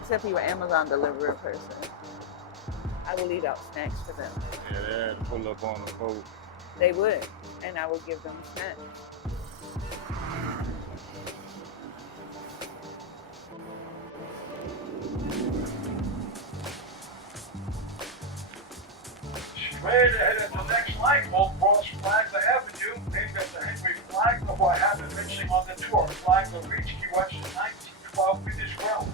Except if you were Amazon delivery person. I I will leave out snacks for them. Yeah, they had to pull up on the boat. They would, and I would give them snacks. Straight ahead at the next light, we'll cross Flagler Avenue, named after Henry Flagler, who I have been mentioning on the tour. Flagler reached Key West in 1912 with his ground.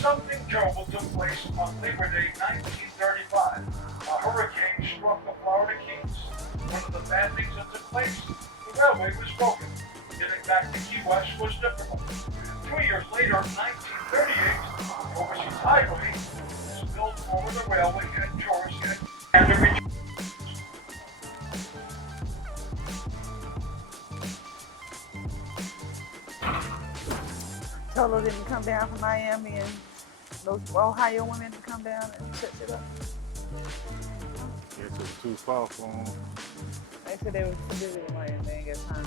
Something terrible took place on Labor Day 1935. A hurricane struck the Florida Keys. One of the bad things that took place, the railway was broken. Getting back to Key West was difficult. 2 years later, 1938, the Overseas Highway was built over the railway and tourists and the region. Tolo didn't come down from Miami, and those Ohio women to come down and fix it up. Guess it was too far for them. They said they were too busy with Miami, they didn't get time.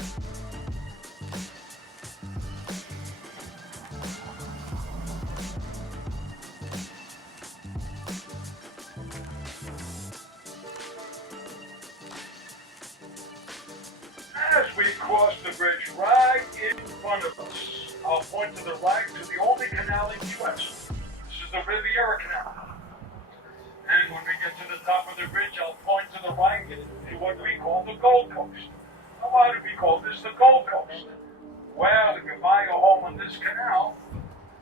As we cross the bridge right in front of us, I'll point to the right to the only canal in the U.S. This is the Riviera Canal. And when we get to the top of the bridge, I'll point to the right to what we call the Gold Coast. Now, why do we call this the Gold Coast? Well, if you buy a home on this canal,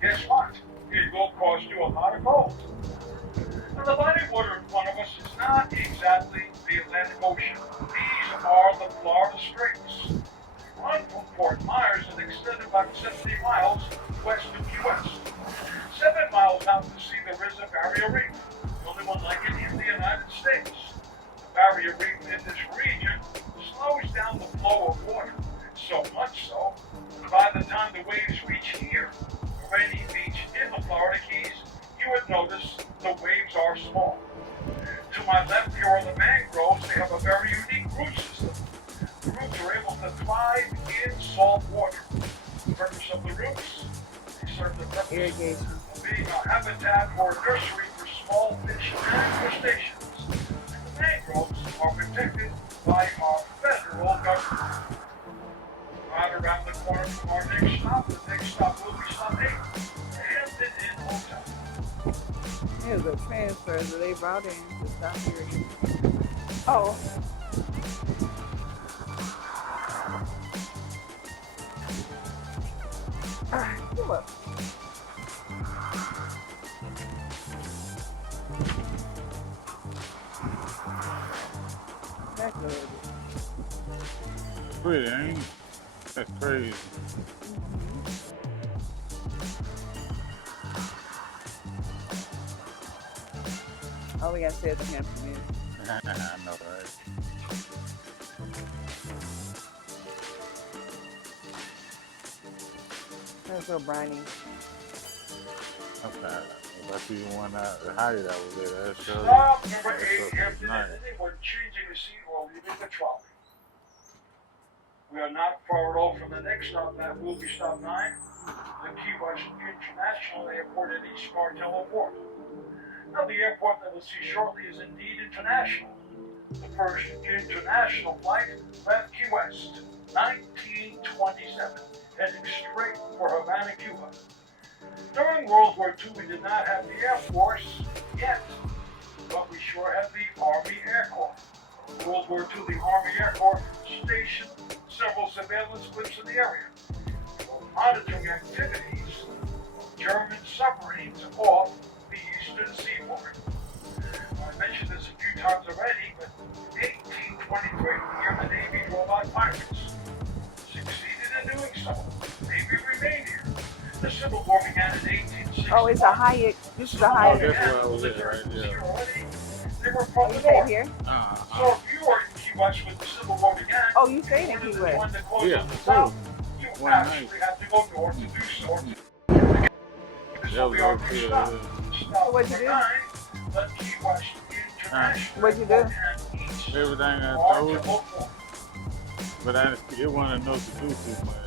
guess what? It will cost you a lot of gold. Now, the body of water in front of us is not exactly the Atlantic Ocean. These are the Florida Straits. Run from Fort Myers and extend about 70 miles west of Key West. 7 miles out to sea there is a barrier reef, the only one like it in the United States. The barrier reef in this region slows down the flow of water, so much so that by the time the waves reach here, Rainy Beach in the Florida Keys, you would notice the waves are small. To my left here are the mangroves. They have a very unique root system. The roots are able to thrive in salt water. The purpose of the roots, they serve the purpose Irrigation. of being a habitat or nursery for small fish and crustaceans. The mangroves are protected by our federal government. Right around the corner from our next stop, the next stop will be stop 8, the Hampton Inn Hotel. It was a transfer that they brought in to stop here. Oh. Come up. That's good. Pretty, ain't it? That's crazy. Oh, we got to say the Hampton Inn. I know, right? That's so briny. Okay. If I see the one out the Hyatt I was there, that shows. Stop number 8, That's Hampton nice. Inn. When changing the seat or leaving the trolley. We are not far at all from the next stop. That will be stop 9, the Key West International Airport at East Martello Port. Now, the airport that we'll see shortly is indeed international. The first international flight left Key West, 1927, heading straight for Havana, Cuba. During World War II, we did not have the Air Force yet, but we sure had the Army Air Corps. In World War II, the Army Air Corps stationed several surveillance clips in the area, monitoring activities of German submarines off the eastern seaboard. I mentioned this a few times already, but 1823, the year the Navy drove out pirates, succeeded in doing so. Navy remained here. The Civil War began in 1860. Oh, it's a Hyatt. This is a Oh, Hyatt. that's where I was at, right there. They were from the You stay north. here? So if you were in Key West when the Civil War began, Oh, you stayed in wanted Key to West. join the cause Yeah, of the South, you One actually night. had to go north to do so. That So was we are over to here. stop. Stop What'd you number do? 9, the Key West International What'd you do? Airport and east Everything I are told to you, look for. but I didn't want to know to do too much.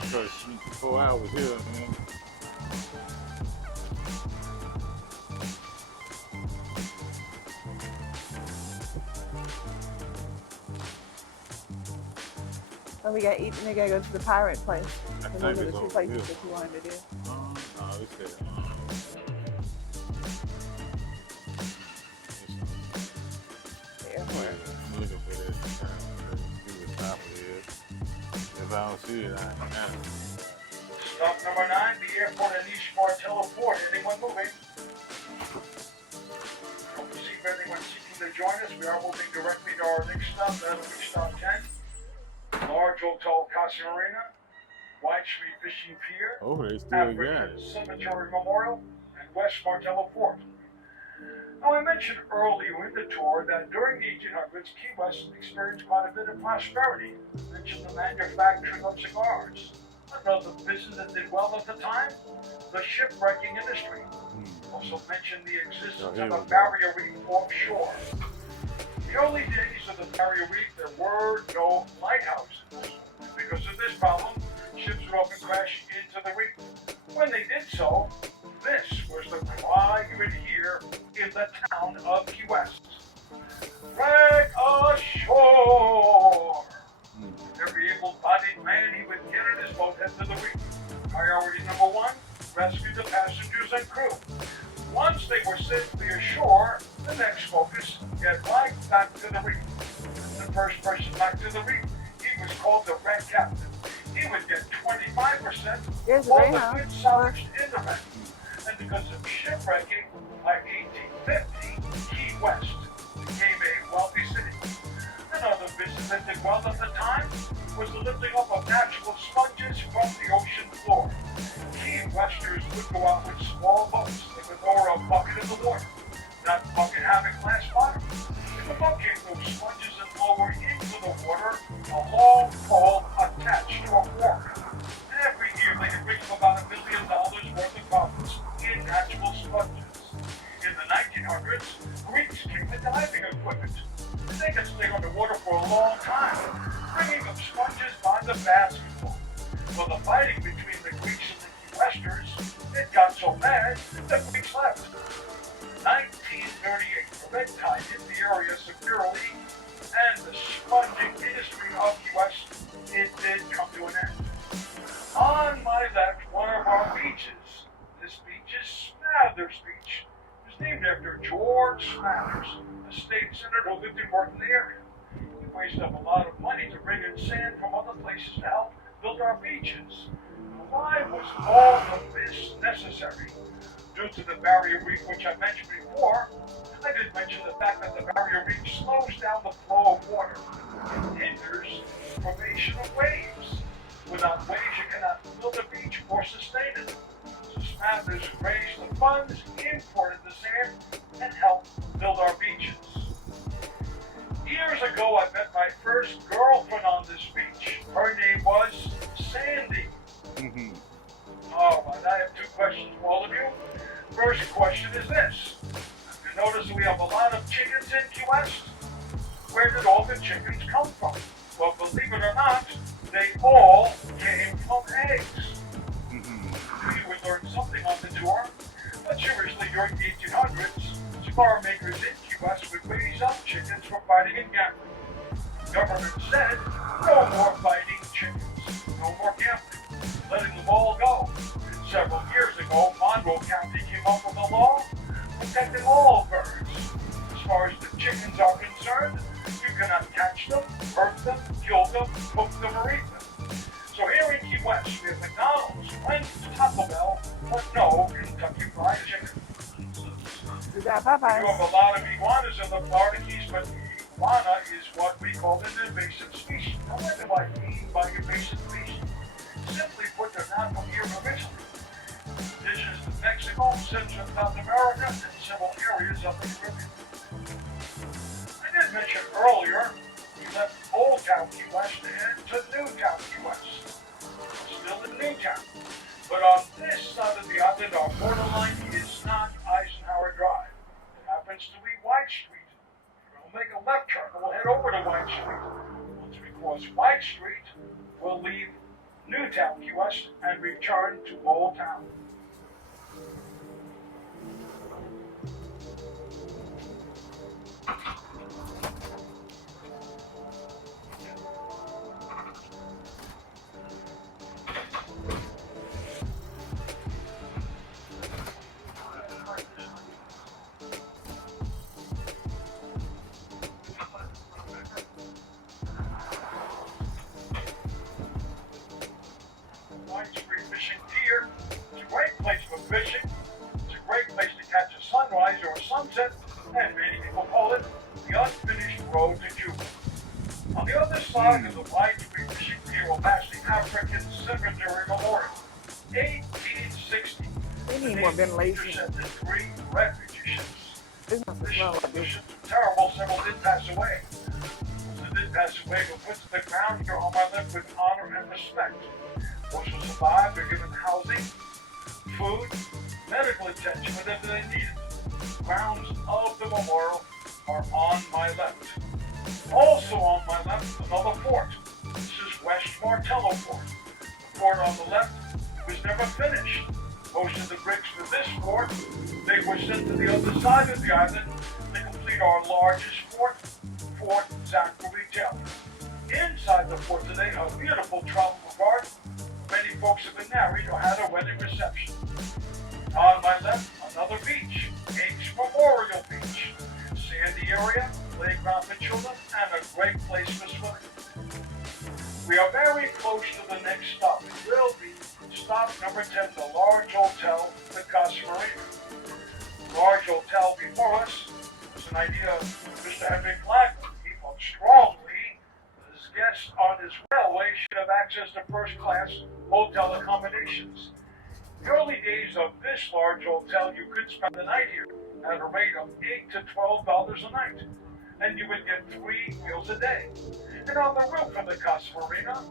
Because 4 hours here, man. So we gotta eat and we gotta go to the pirate place. I And think those are the it's two over places here. that you wanted to do. No, it said, The airport. I'm looking for this. See what stop it is. If I don't see it, I ain't got it. Stop number 9, the airport at East Martello Port. Anyone moving? Don't receive anyone seeking to join us. We are moving directly to our next stop. That'll be stop 10. Large Hotel Casa Marina, White Street Fishing Pier, Oh, they still got African it. Cemetery Memorial, and West Martello Port. Now, I mentioned earlier in the tour that during the 1800s, Key West experienced quite a bit of prosperity. I mentioned the manufacturing of cigars. Another business that did well at the time, the shipwrecking industry. Also mentioned the existence of a barrier reef offshore. In the early days of the barrier reef, there were no lighthouses. Because of this problem, ships would often crash into the reef. When they did so, this was the cry you would hear in the town of Key West. Drag ashore! Every able-bodied man, he would get in his boat, head to the reef. Priority number 1, rescue the passengers and crew. Once they were safely ashore, the next focus, get right back to the reef. The first person back to the reef, he was called the Red Captain. He would get 25% There's all a the Greyhound. goods salvaged in the wreck. And because of shipwrecking, by 1850, Key West became a wealthy city. Another business that did well at the time was the lifting up of natural sponges from the ocean floor. Key Westers would go out with small boats. They would lower a bucket in the water. That bucket having glass bottom. If the bucket moved sponges and lower into the water, a long pole attached to a fork. Every year they could bring up about $1 million worth of profits in natural sponges. In the 1900s, Greeks came with diving equipment. They could stay underwater for a long time, bringing up sponges by the basketful. Well, the fighting between the Greeks and the Key Westers, it got so bad that Greeks left. 1938, the red tide hit the area severely, and the sponging industry of Key West, it did come to an end. On my left, one of our beaches. This beach is Smathers Beach. It was named after George Smathers, a state senator who lived and worked in the area. He wasted up a lot of money to bring in sand from other places to help build our beaches. Why was all of this necessary? Due to the barrier reef, which I mentioned before, I did mention the fact that the barrier reef slows down the flow of water. It hinders the formation of waves. Without waves, you cannot build a beach or sustain it. So Smathers raised the funds, imported the sand, and helped build our beaches. Years ago, I met my first girlfriend on this beach. Her name was Sandy. All right, I have 2 questions for all of you. First question is this. You notice we have a lot of chickens in Key West? Where did all the chickens come from? Well, believe it or not, they all came from eggs. You would learn something on the tour, but seriously, during the 1800s, cigar makers in Key West would raise up chickens for fighting and gambling. The government said, no more fighting chickens, no more gambling, letting them all go. And several years ago, Monroe County came up with a law protecting all birds. As far as the chickens are concerned, you cannot catch them, hurt them, kill them, cook them, or eat them. So here in Key West, we have McDonald's, Wendy's, Taco Bell, but no Kentucky Fried Chicken. We got You Popeyes. have a lot of iguanas in the Florida Keys, but iguana is what we call an invasive species. Now, what do I mean by invasive species? Simply put, they're not from here originally. Indigenous to Mexico, Central and South America, and several areas of the Caribbean. I did mention earlier, we left Old Town Key West to head to New Town Key West. Still in Newtown. But on this side of the island, our borderline is not Eisenhower Drive. It happens to be White Street. We'll make a left turn and we'll head over to White Street. Once we cross White Street, we'll leave Newtown Key West and return to Old Town. many people call it the unfinished road to Cuba. On the other side of the wide fishing pier will pass the African Cemetery Memorial. 1860. They The need more Navy ventilation. intercepted 3 refugee ships. It's not so The smell like this. ships were terrible, several did pass away. Those that did pass away were put to the ground here on my left with honor and respect. Those who survived are given housing, food, medical attention whenever they need it. Grounds of the memorial are on my left. Also on my left, another fort. This is West Martello Fort. The fort on the left was never finished. Most of the bricks for this fort, they were sent to the other side of the island to complete our largest fort, Fort Zachary Taylor. Inside the fort today, a beautiful tropical garden. Many folks have been married or had a wedding reception. On my left, another beach, H Memorial Beach. Sandy area, playground for children, and a great place for swimming. We are very close to the next stop. It will be stop number 10, the large hotel, the Casa Marina. The large hotel before us was an idea of Mr. Henry Flagler. He felt strongly that his guests on his railway should have access to first-class hotel accommodations. In the early days of this large hotel, you could spend the night here at a rate of $8 to $12 a night, and you would get 3 meals a day. And on the roof of the Casa Marina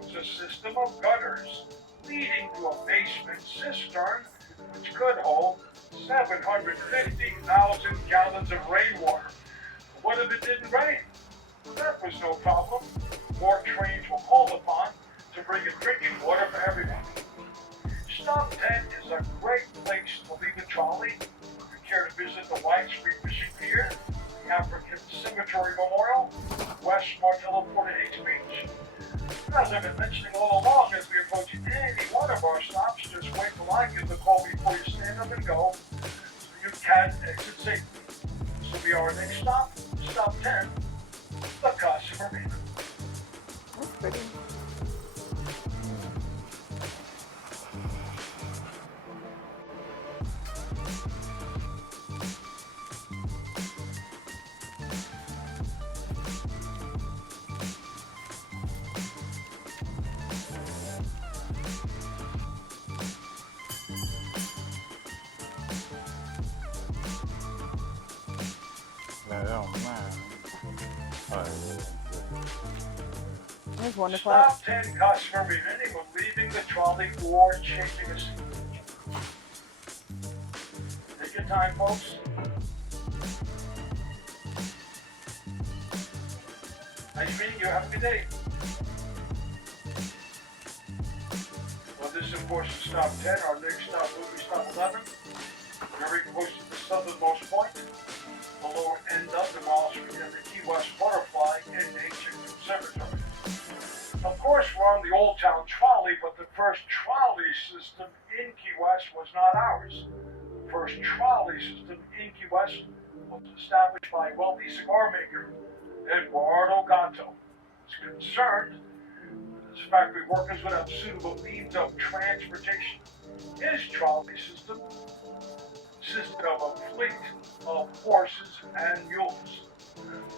was a system of gutters leading to a basement cistern which could hold 750,000 gallons of rainwater. What if it didn't rain? That was no problem. More trains were called upon to bring in drinking water for everyone. Stop 10 is a great place to leave a trolley. If you care to visit the White Street Fishing Pier, the African Cemetery Memorial, West Martello Port and Hicks Beach. As I've been mentioning all along, as we approach any one of our stops, just wait till I give the call before you stand up and go, so you can exit safely. This will be our next stop, stop 10, the Casa Marina. That's pretty. That don't mind. Alright. It's 1 o'clock. Stop 10, Casa Marina. Anyone leaving the trolley or changing a seat. Take your time, folks. Nice meeting you. Have a good day. Well, this, of course, is stop 10. Our next stop will be stop 11. Very close to the southernmost point, the lower end of the Mall Street and the Key West Butterfly in Ancient Cemetery. Of course, we're on the Old Town Trolley, but the first trolley system in Key West was not ours. The first trolley system in Key West was established by a wealthy cigar maker, Eduardo Gatto. He was concerned that his factory workers would have suitable means of transportation. His trolley system consisted of a fleet of horses and mules.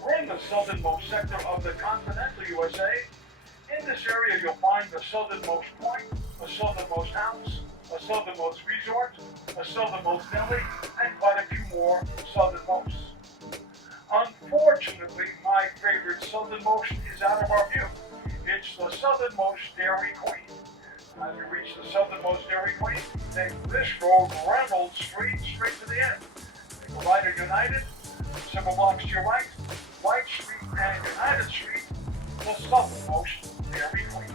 We're in the southernmost sector of the continental USA. In this area, you'll find the southernmost point, a southernmost house, a southernmost resort, a southernmost deli, and quite a few more southernmost. Unfortunately, my favorite southernmost is out of our view. It's the southernmost Dairy Queen. As you reach the southernmost Dairy Queen, take this road, Reynolds Street, straight to the end. Take a right at United, several blocks to your right, White Street and United Street, the southernmost Dairy Queen.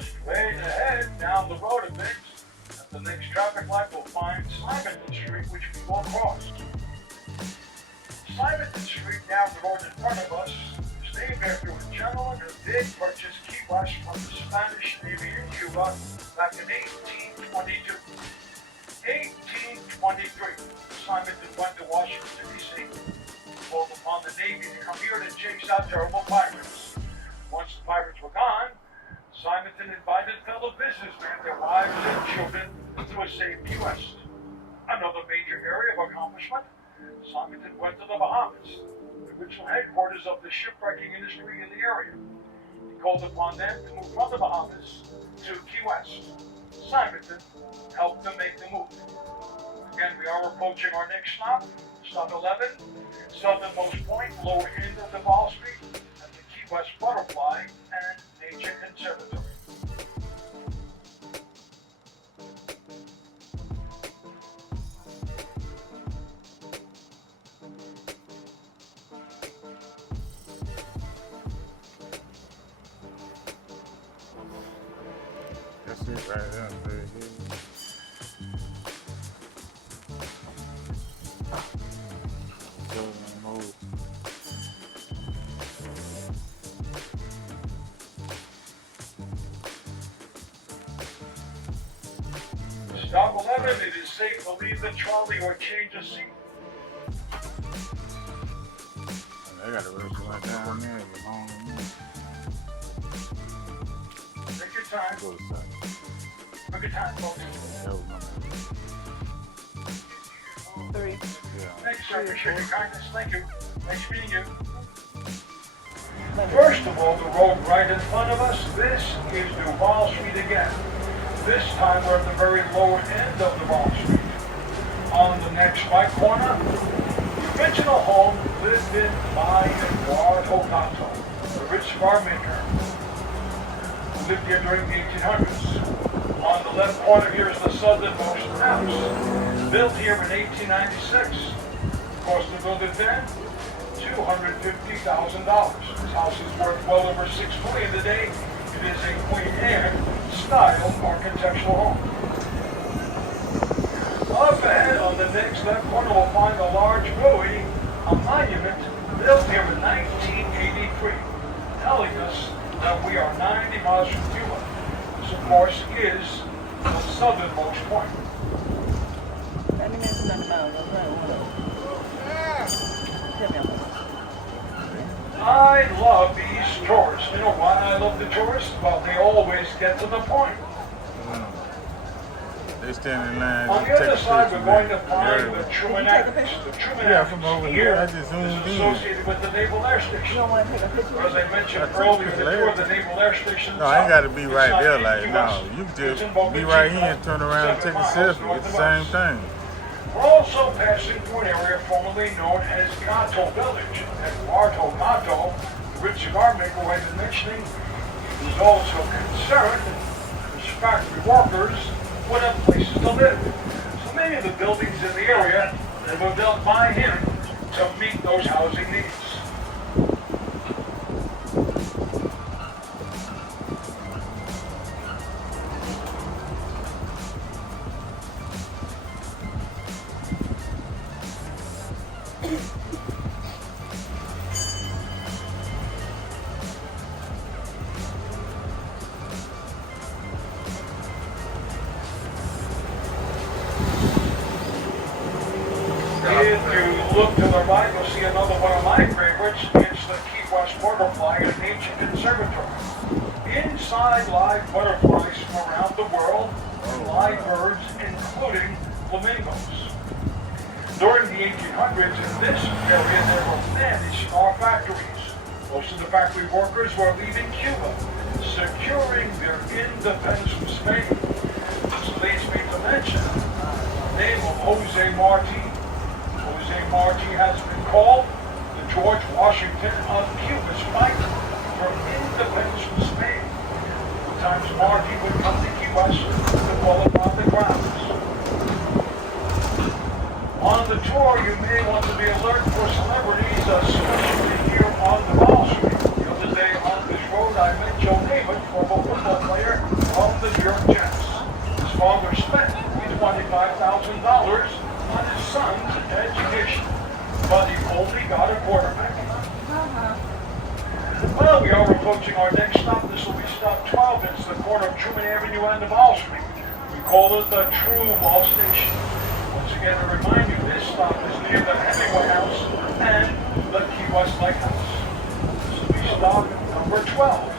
Straight ahead, down the road a bit, The next traffic light will find Simonton Street, which we will cross. Simonton Street down the road in front of us is named after a gentleman who did purchase Key West from the Spanish Navy in Cuba back in 1822. 1823, Simonton went to Washington, D.C., called upon the Navy to come here to chase out terrible pirates. Once the pirates were gone, Simonton invited fellow businessmen, their wives and children, to a safe Key West. Another major area of accomplishment, Simonton went to the Bahamas, the original headquarters of the shipwrecking industry in the area. He called upon them to move from the Bahamas to Key West. Simonton helped them make the move. Again, we are approaching our next stop, stop 11, southernmost point, lower end of the Wall Street, at the Key West Butterfly and Nature Conservatory. That's it right there. Very good. Southern mode. Stop 11, it is safe to leave the trolley or change a seat. They got a restaurant down there. It's long enough. Take your time. Go to side. Take your time, folks. That was my man. 3. Yeah. Thank you, sir. Appreciate your kindness. Thank you. Nice meeting you. First of all, the road right in front of us, this is Duval Street again. This time we're at the very lower end of Duval Street. On the next right corner, the original home lived in by Eduardo Hogato, the rich farm maker who lived here during the 1800s. On the left corner here is the southernmost house, built here in 1896. Cost to build it then, $250,000. This house is worth well over $6 million today. It is a Queen Anne style architectural home. Up ahead on the next left corner we'll find a large buoy, a monument built here in 1983, telling us that we are 90 miles from Cuba. This, of course, is the southernmost point. I love these tourists. You know why I love the tourists? Well, they always get to the point. They stand in line. On the other side, we're going to find the Truman Act. The Truman Yeah, Act from over here, I just zoomed is in. associated with the Naval Air Station. You don't want to take a picture? As I mentioned I took earlier, this the later. tour of the Naval Air Station. No, I ain't got to be It's right not there. in Like, the no, US. you can It's just in Boca be right Chica, here and turn around and 7 take a miles selfie. north It's of the same us. thing. We're also passing through an area formerly known as Gato Village. Eduardo Gato, the rich cigar maker who I've been mentioning, was also concerned that his factory workers would have places to live. So many of the buildings in the area that were built by him to meet those housing needs. If you look to the right, you'll see another one of my favorites. It's the Key West Butterfly and Nature Conservatory. Inside live butterflies from around the world, and live birds, including flamingos. During the 1800s, in this area, there were many cigar factories. Most of the factory workers were leaving Cuba, securing their independence from Spain. This leads me to mention the name of Jose Marti. Jose Marti has been called the George Washington of Cuba's fight for independence from Spain. Sometimes Marti would come to Key West to fall upon the grounds. On the tour, you may want to be alert for celebrities, especially here on the Wall Street. The other day on this road, I met Joe Namath, former football player of the New York Jets. His father spent He's $25,000 on his son's education, but he only got a quarterback. Well, we are approaching our next stop. This will be stop 12. It's the corner of Truman Avenue and Duval Street. We call it the True Ball Station. Once again, to remind you, this stop is near the Hemingway House and the Key West Lighthouse. This will be stop number 12.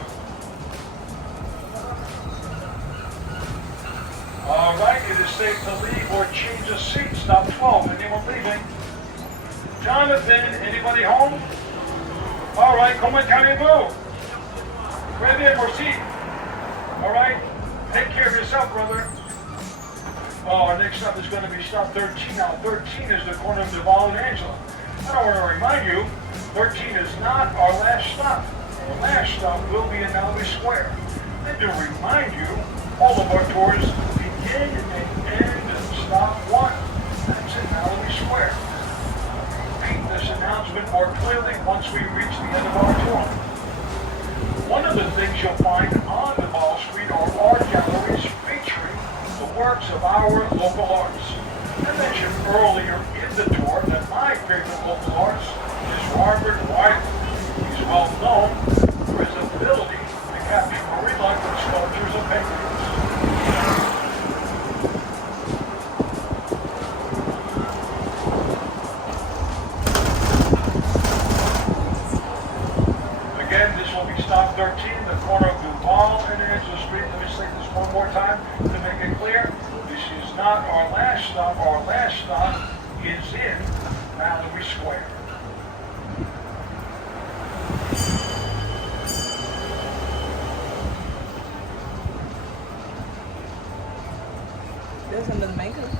All right, it is safe to leave or change a seat. Stop 12. Anyone leaving? Jonathan, anybody home? All right, come on, Caribou. Grab in, Mercy. All right, take care of yourself, brother. Oh, our next stop is going to be stop 13. Now, 13 is the corner of Duval and Angela. I want to remind you, 13 is not our last stop. Our last stop will be in Mallory Square. And to remind you, all of our tours begin and end at stop 1. That's in Mallory Square. Repeat this announcement more clearly once we reach the end of our tour. One of the things you'll find on Duval Street are art galleries featuring the works of our local arts. I mentioned earlier in the tour that my favorite local arts is Robert Wiley. He's well known for his ability to capture marine life with sculptures and paintings. Again, this will be stop 13, the corner of Duval and Angela Street. Let me say this one more time to make it clear. This is not our last stop. Our last stop is in Mallory Square. There's another makeup.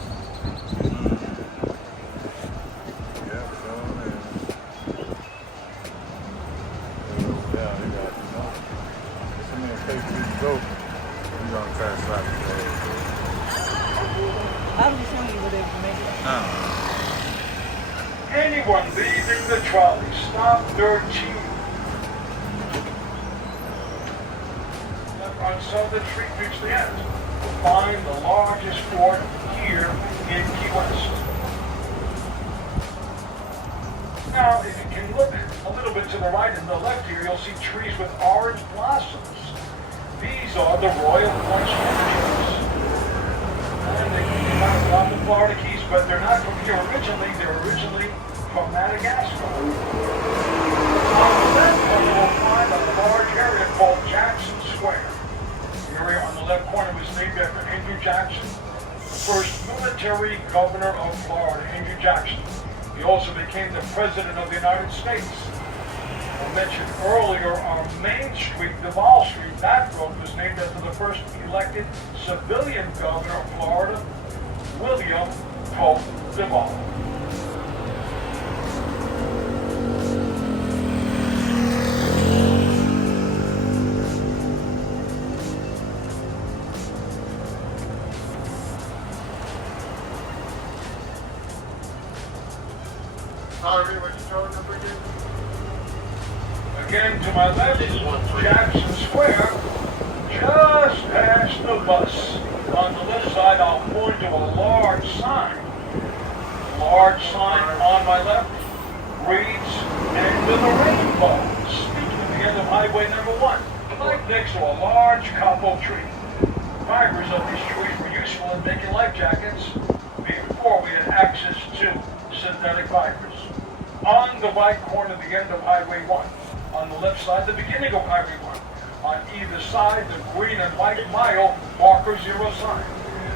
Anyone leaving the trolley, stop 13. On Southern Street, reach the end. You'll find the largest fort here in Key West. Now, if you can look a little bit to the right and the left here, you'll see trees with orange blossoms. These are the Royal Orange trees. And they came out of the Florida Keys, but they're not from here originally. They're originally from Madagascar. On the left corner, you'll find a large area called Jackson Square. The area on the left corner was named after Andrew Jackson, the first military governor of Florida, Andrew Jackson. He also became the President of the United States. I mentioned earlier on Main Street, Duval Street, that road was named after the first elected civilian governor of Florida, William Pope Duval. Again, to my left, Jackson Square, just past the bus. On the left side, I'll point to a large sign. Large sign on my left reads, "End of the Rainbow," speaking of the end of Highway number 1, right next to a large capo tree. Fibers of these trees were useful in making life jackets before we had access to synthetic fibers. On the right corner, the end of Highway 1. On the left side, the beginning of Highway 1. On either side, the green and white mile marker zero sign.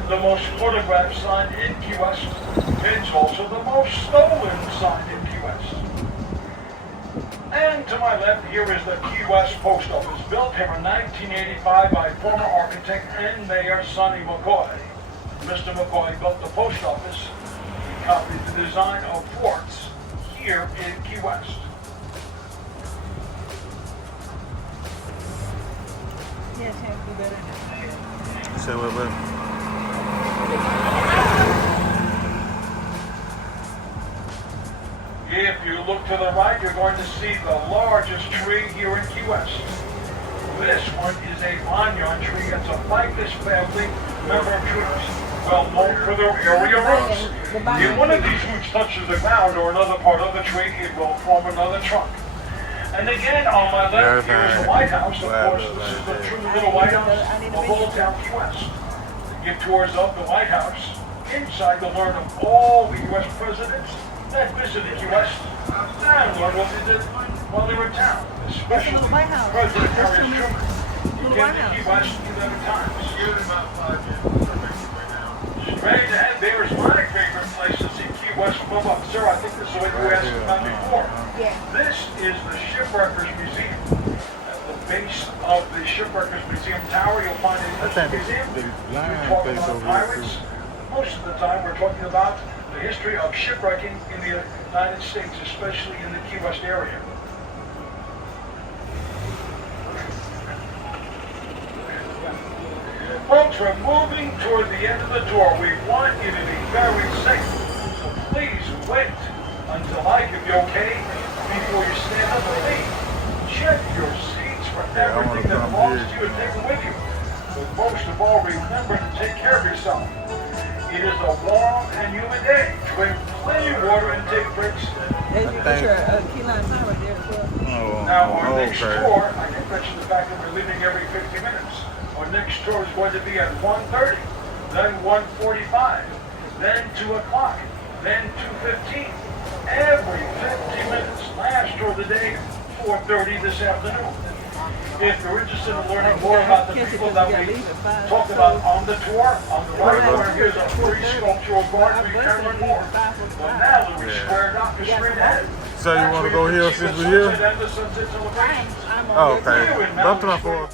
The most photographed sign in Key West. It's also the most stolen sign in Key West. And to my left, here is the Key West Post Office, built here in 1985 by former architect and Mayor Sonny McCoy. Mr. McCoy built the post office. He copied the design of forts here in Key West. Yeah, Champ, do better. Say what? If you look to the right, you're going to see the largest tree here in Key West. This one is a banyan tree. It's a ficus family member of trees. well known for their area roots. If one of these roots touches the ground or another part of the tree, it will form another trunk. And again, on my left, here is the White House. Of course, this is the true little White House of Old Town Key West. Give tours of the White House. Inside, you'll learn of all the U.S. presidents that visited Key West and learn what they did while they were in town, especially President Harry Truman. You came to Key West 11 times. Straight ahead, there's my favorite place to see Key West from up. Sir, I think this is what you asked about before. This is the Shipwreckers Museum. At the base of the Shipwreckers Museum Tower, you'll find a museum. We talk about pirates. Most of the time, we're talking about the history of shipwrecking in the United States, especially in the Key West area. Folks, we're moving toward the end of the tour. We want you to be very safe. So please wait until I give you okay before you stand up and leave. Check your seats for everything that belongs to you and take it with you. But most of all, remember to take care of yourself. It is a warm and humid day. Drink plenty of water and take breaks. There's your key lime time right there as well. Now, our next tour, I did mention the fact that we're leaving every 50 minutes. Our next tour is going to be at 1:30, then 1:45, then 2 o'clock, then 2:15. Every 50 minutes. Last tour of the day, 4:30 this afternoon. If you're interested in learning more about the people that we talked about on the tour, on the right corner, here's a free sculptural garden for you can learn more. Well, now Louis Square Dock is straight ahead. So you want to go here since we're here? And the sunset celebrations. Oh, okay. Don't try for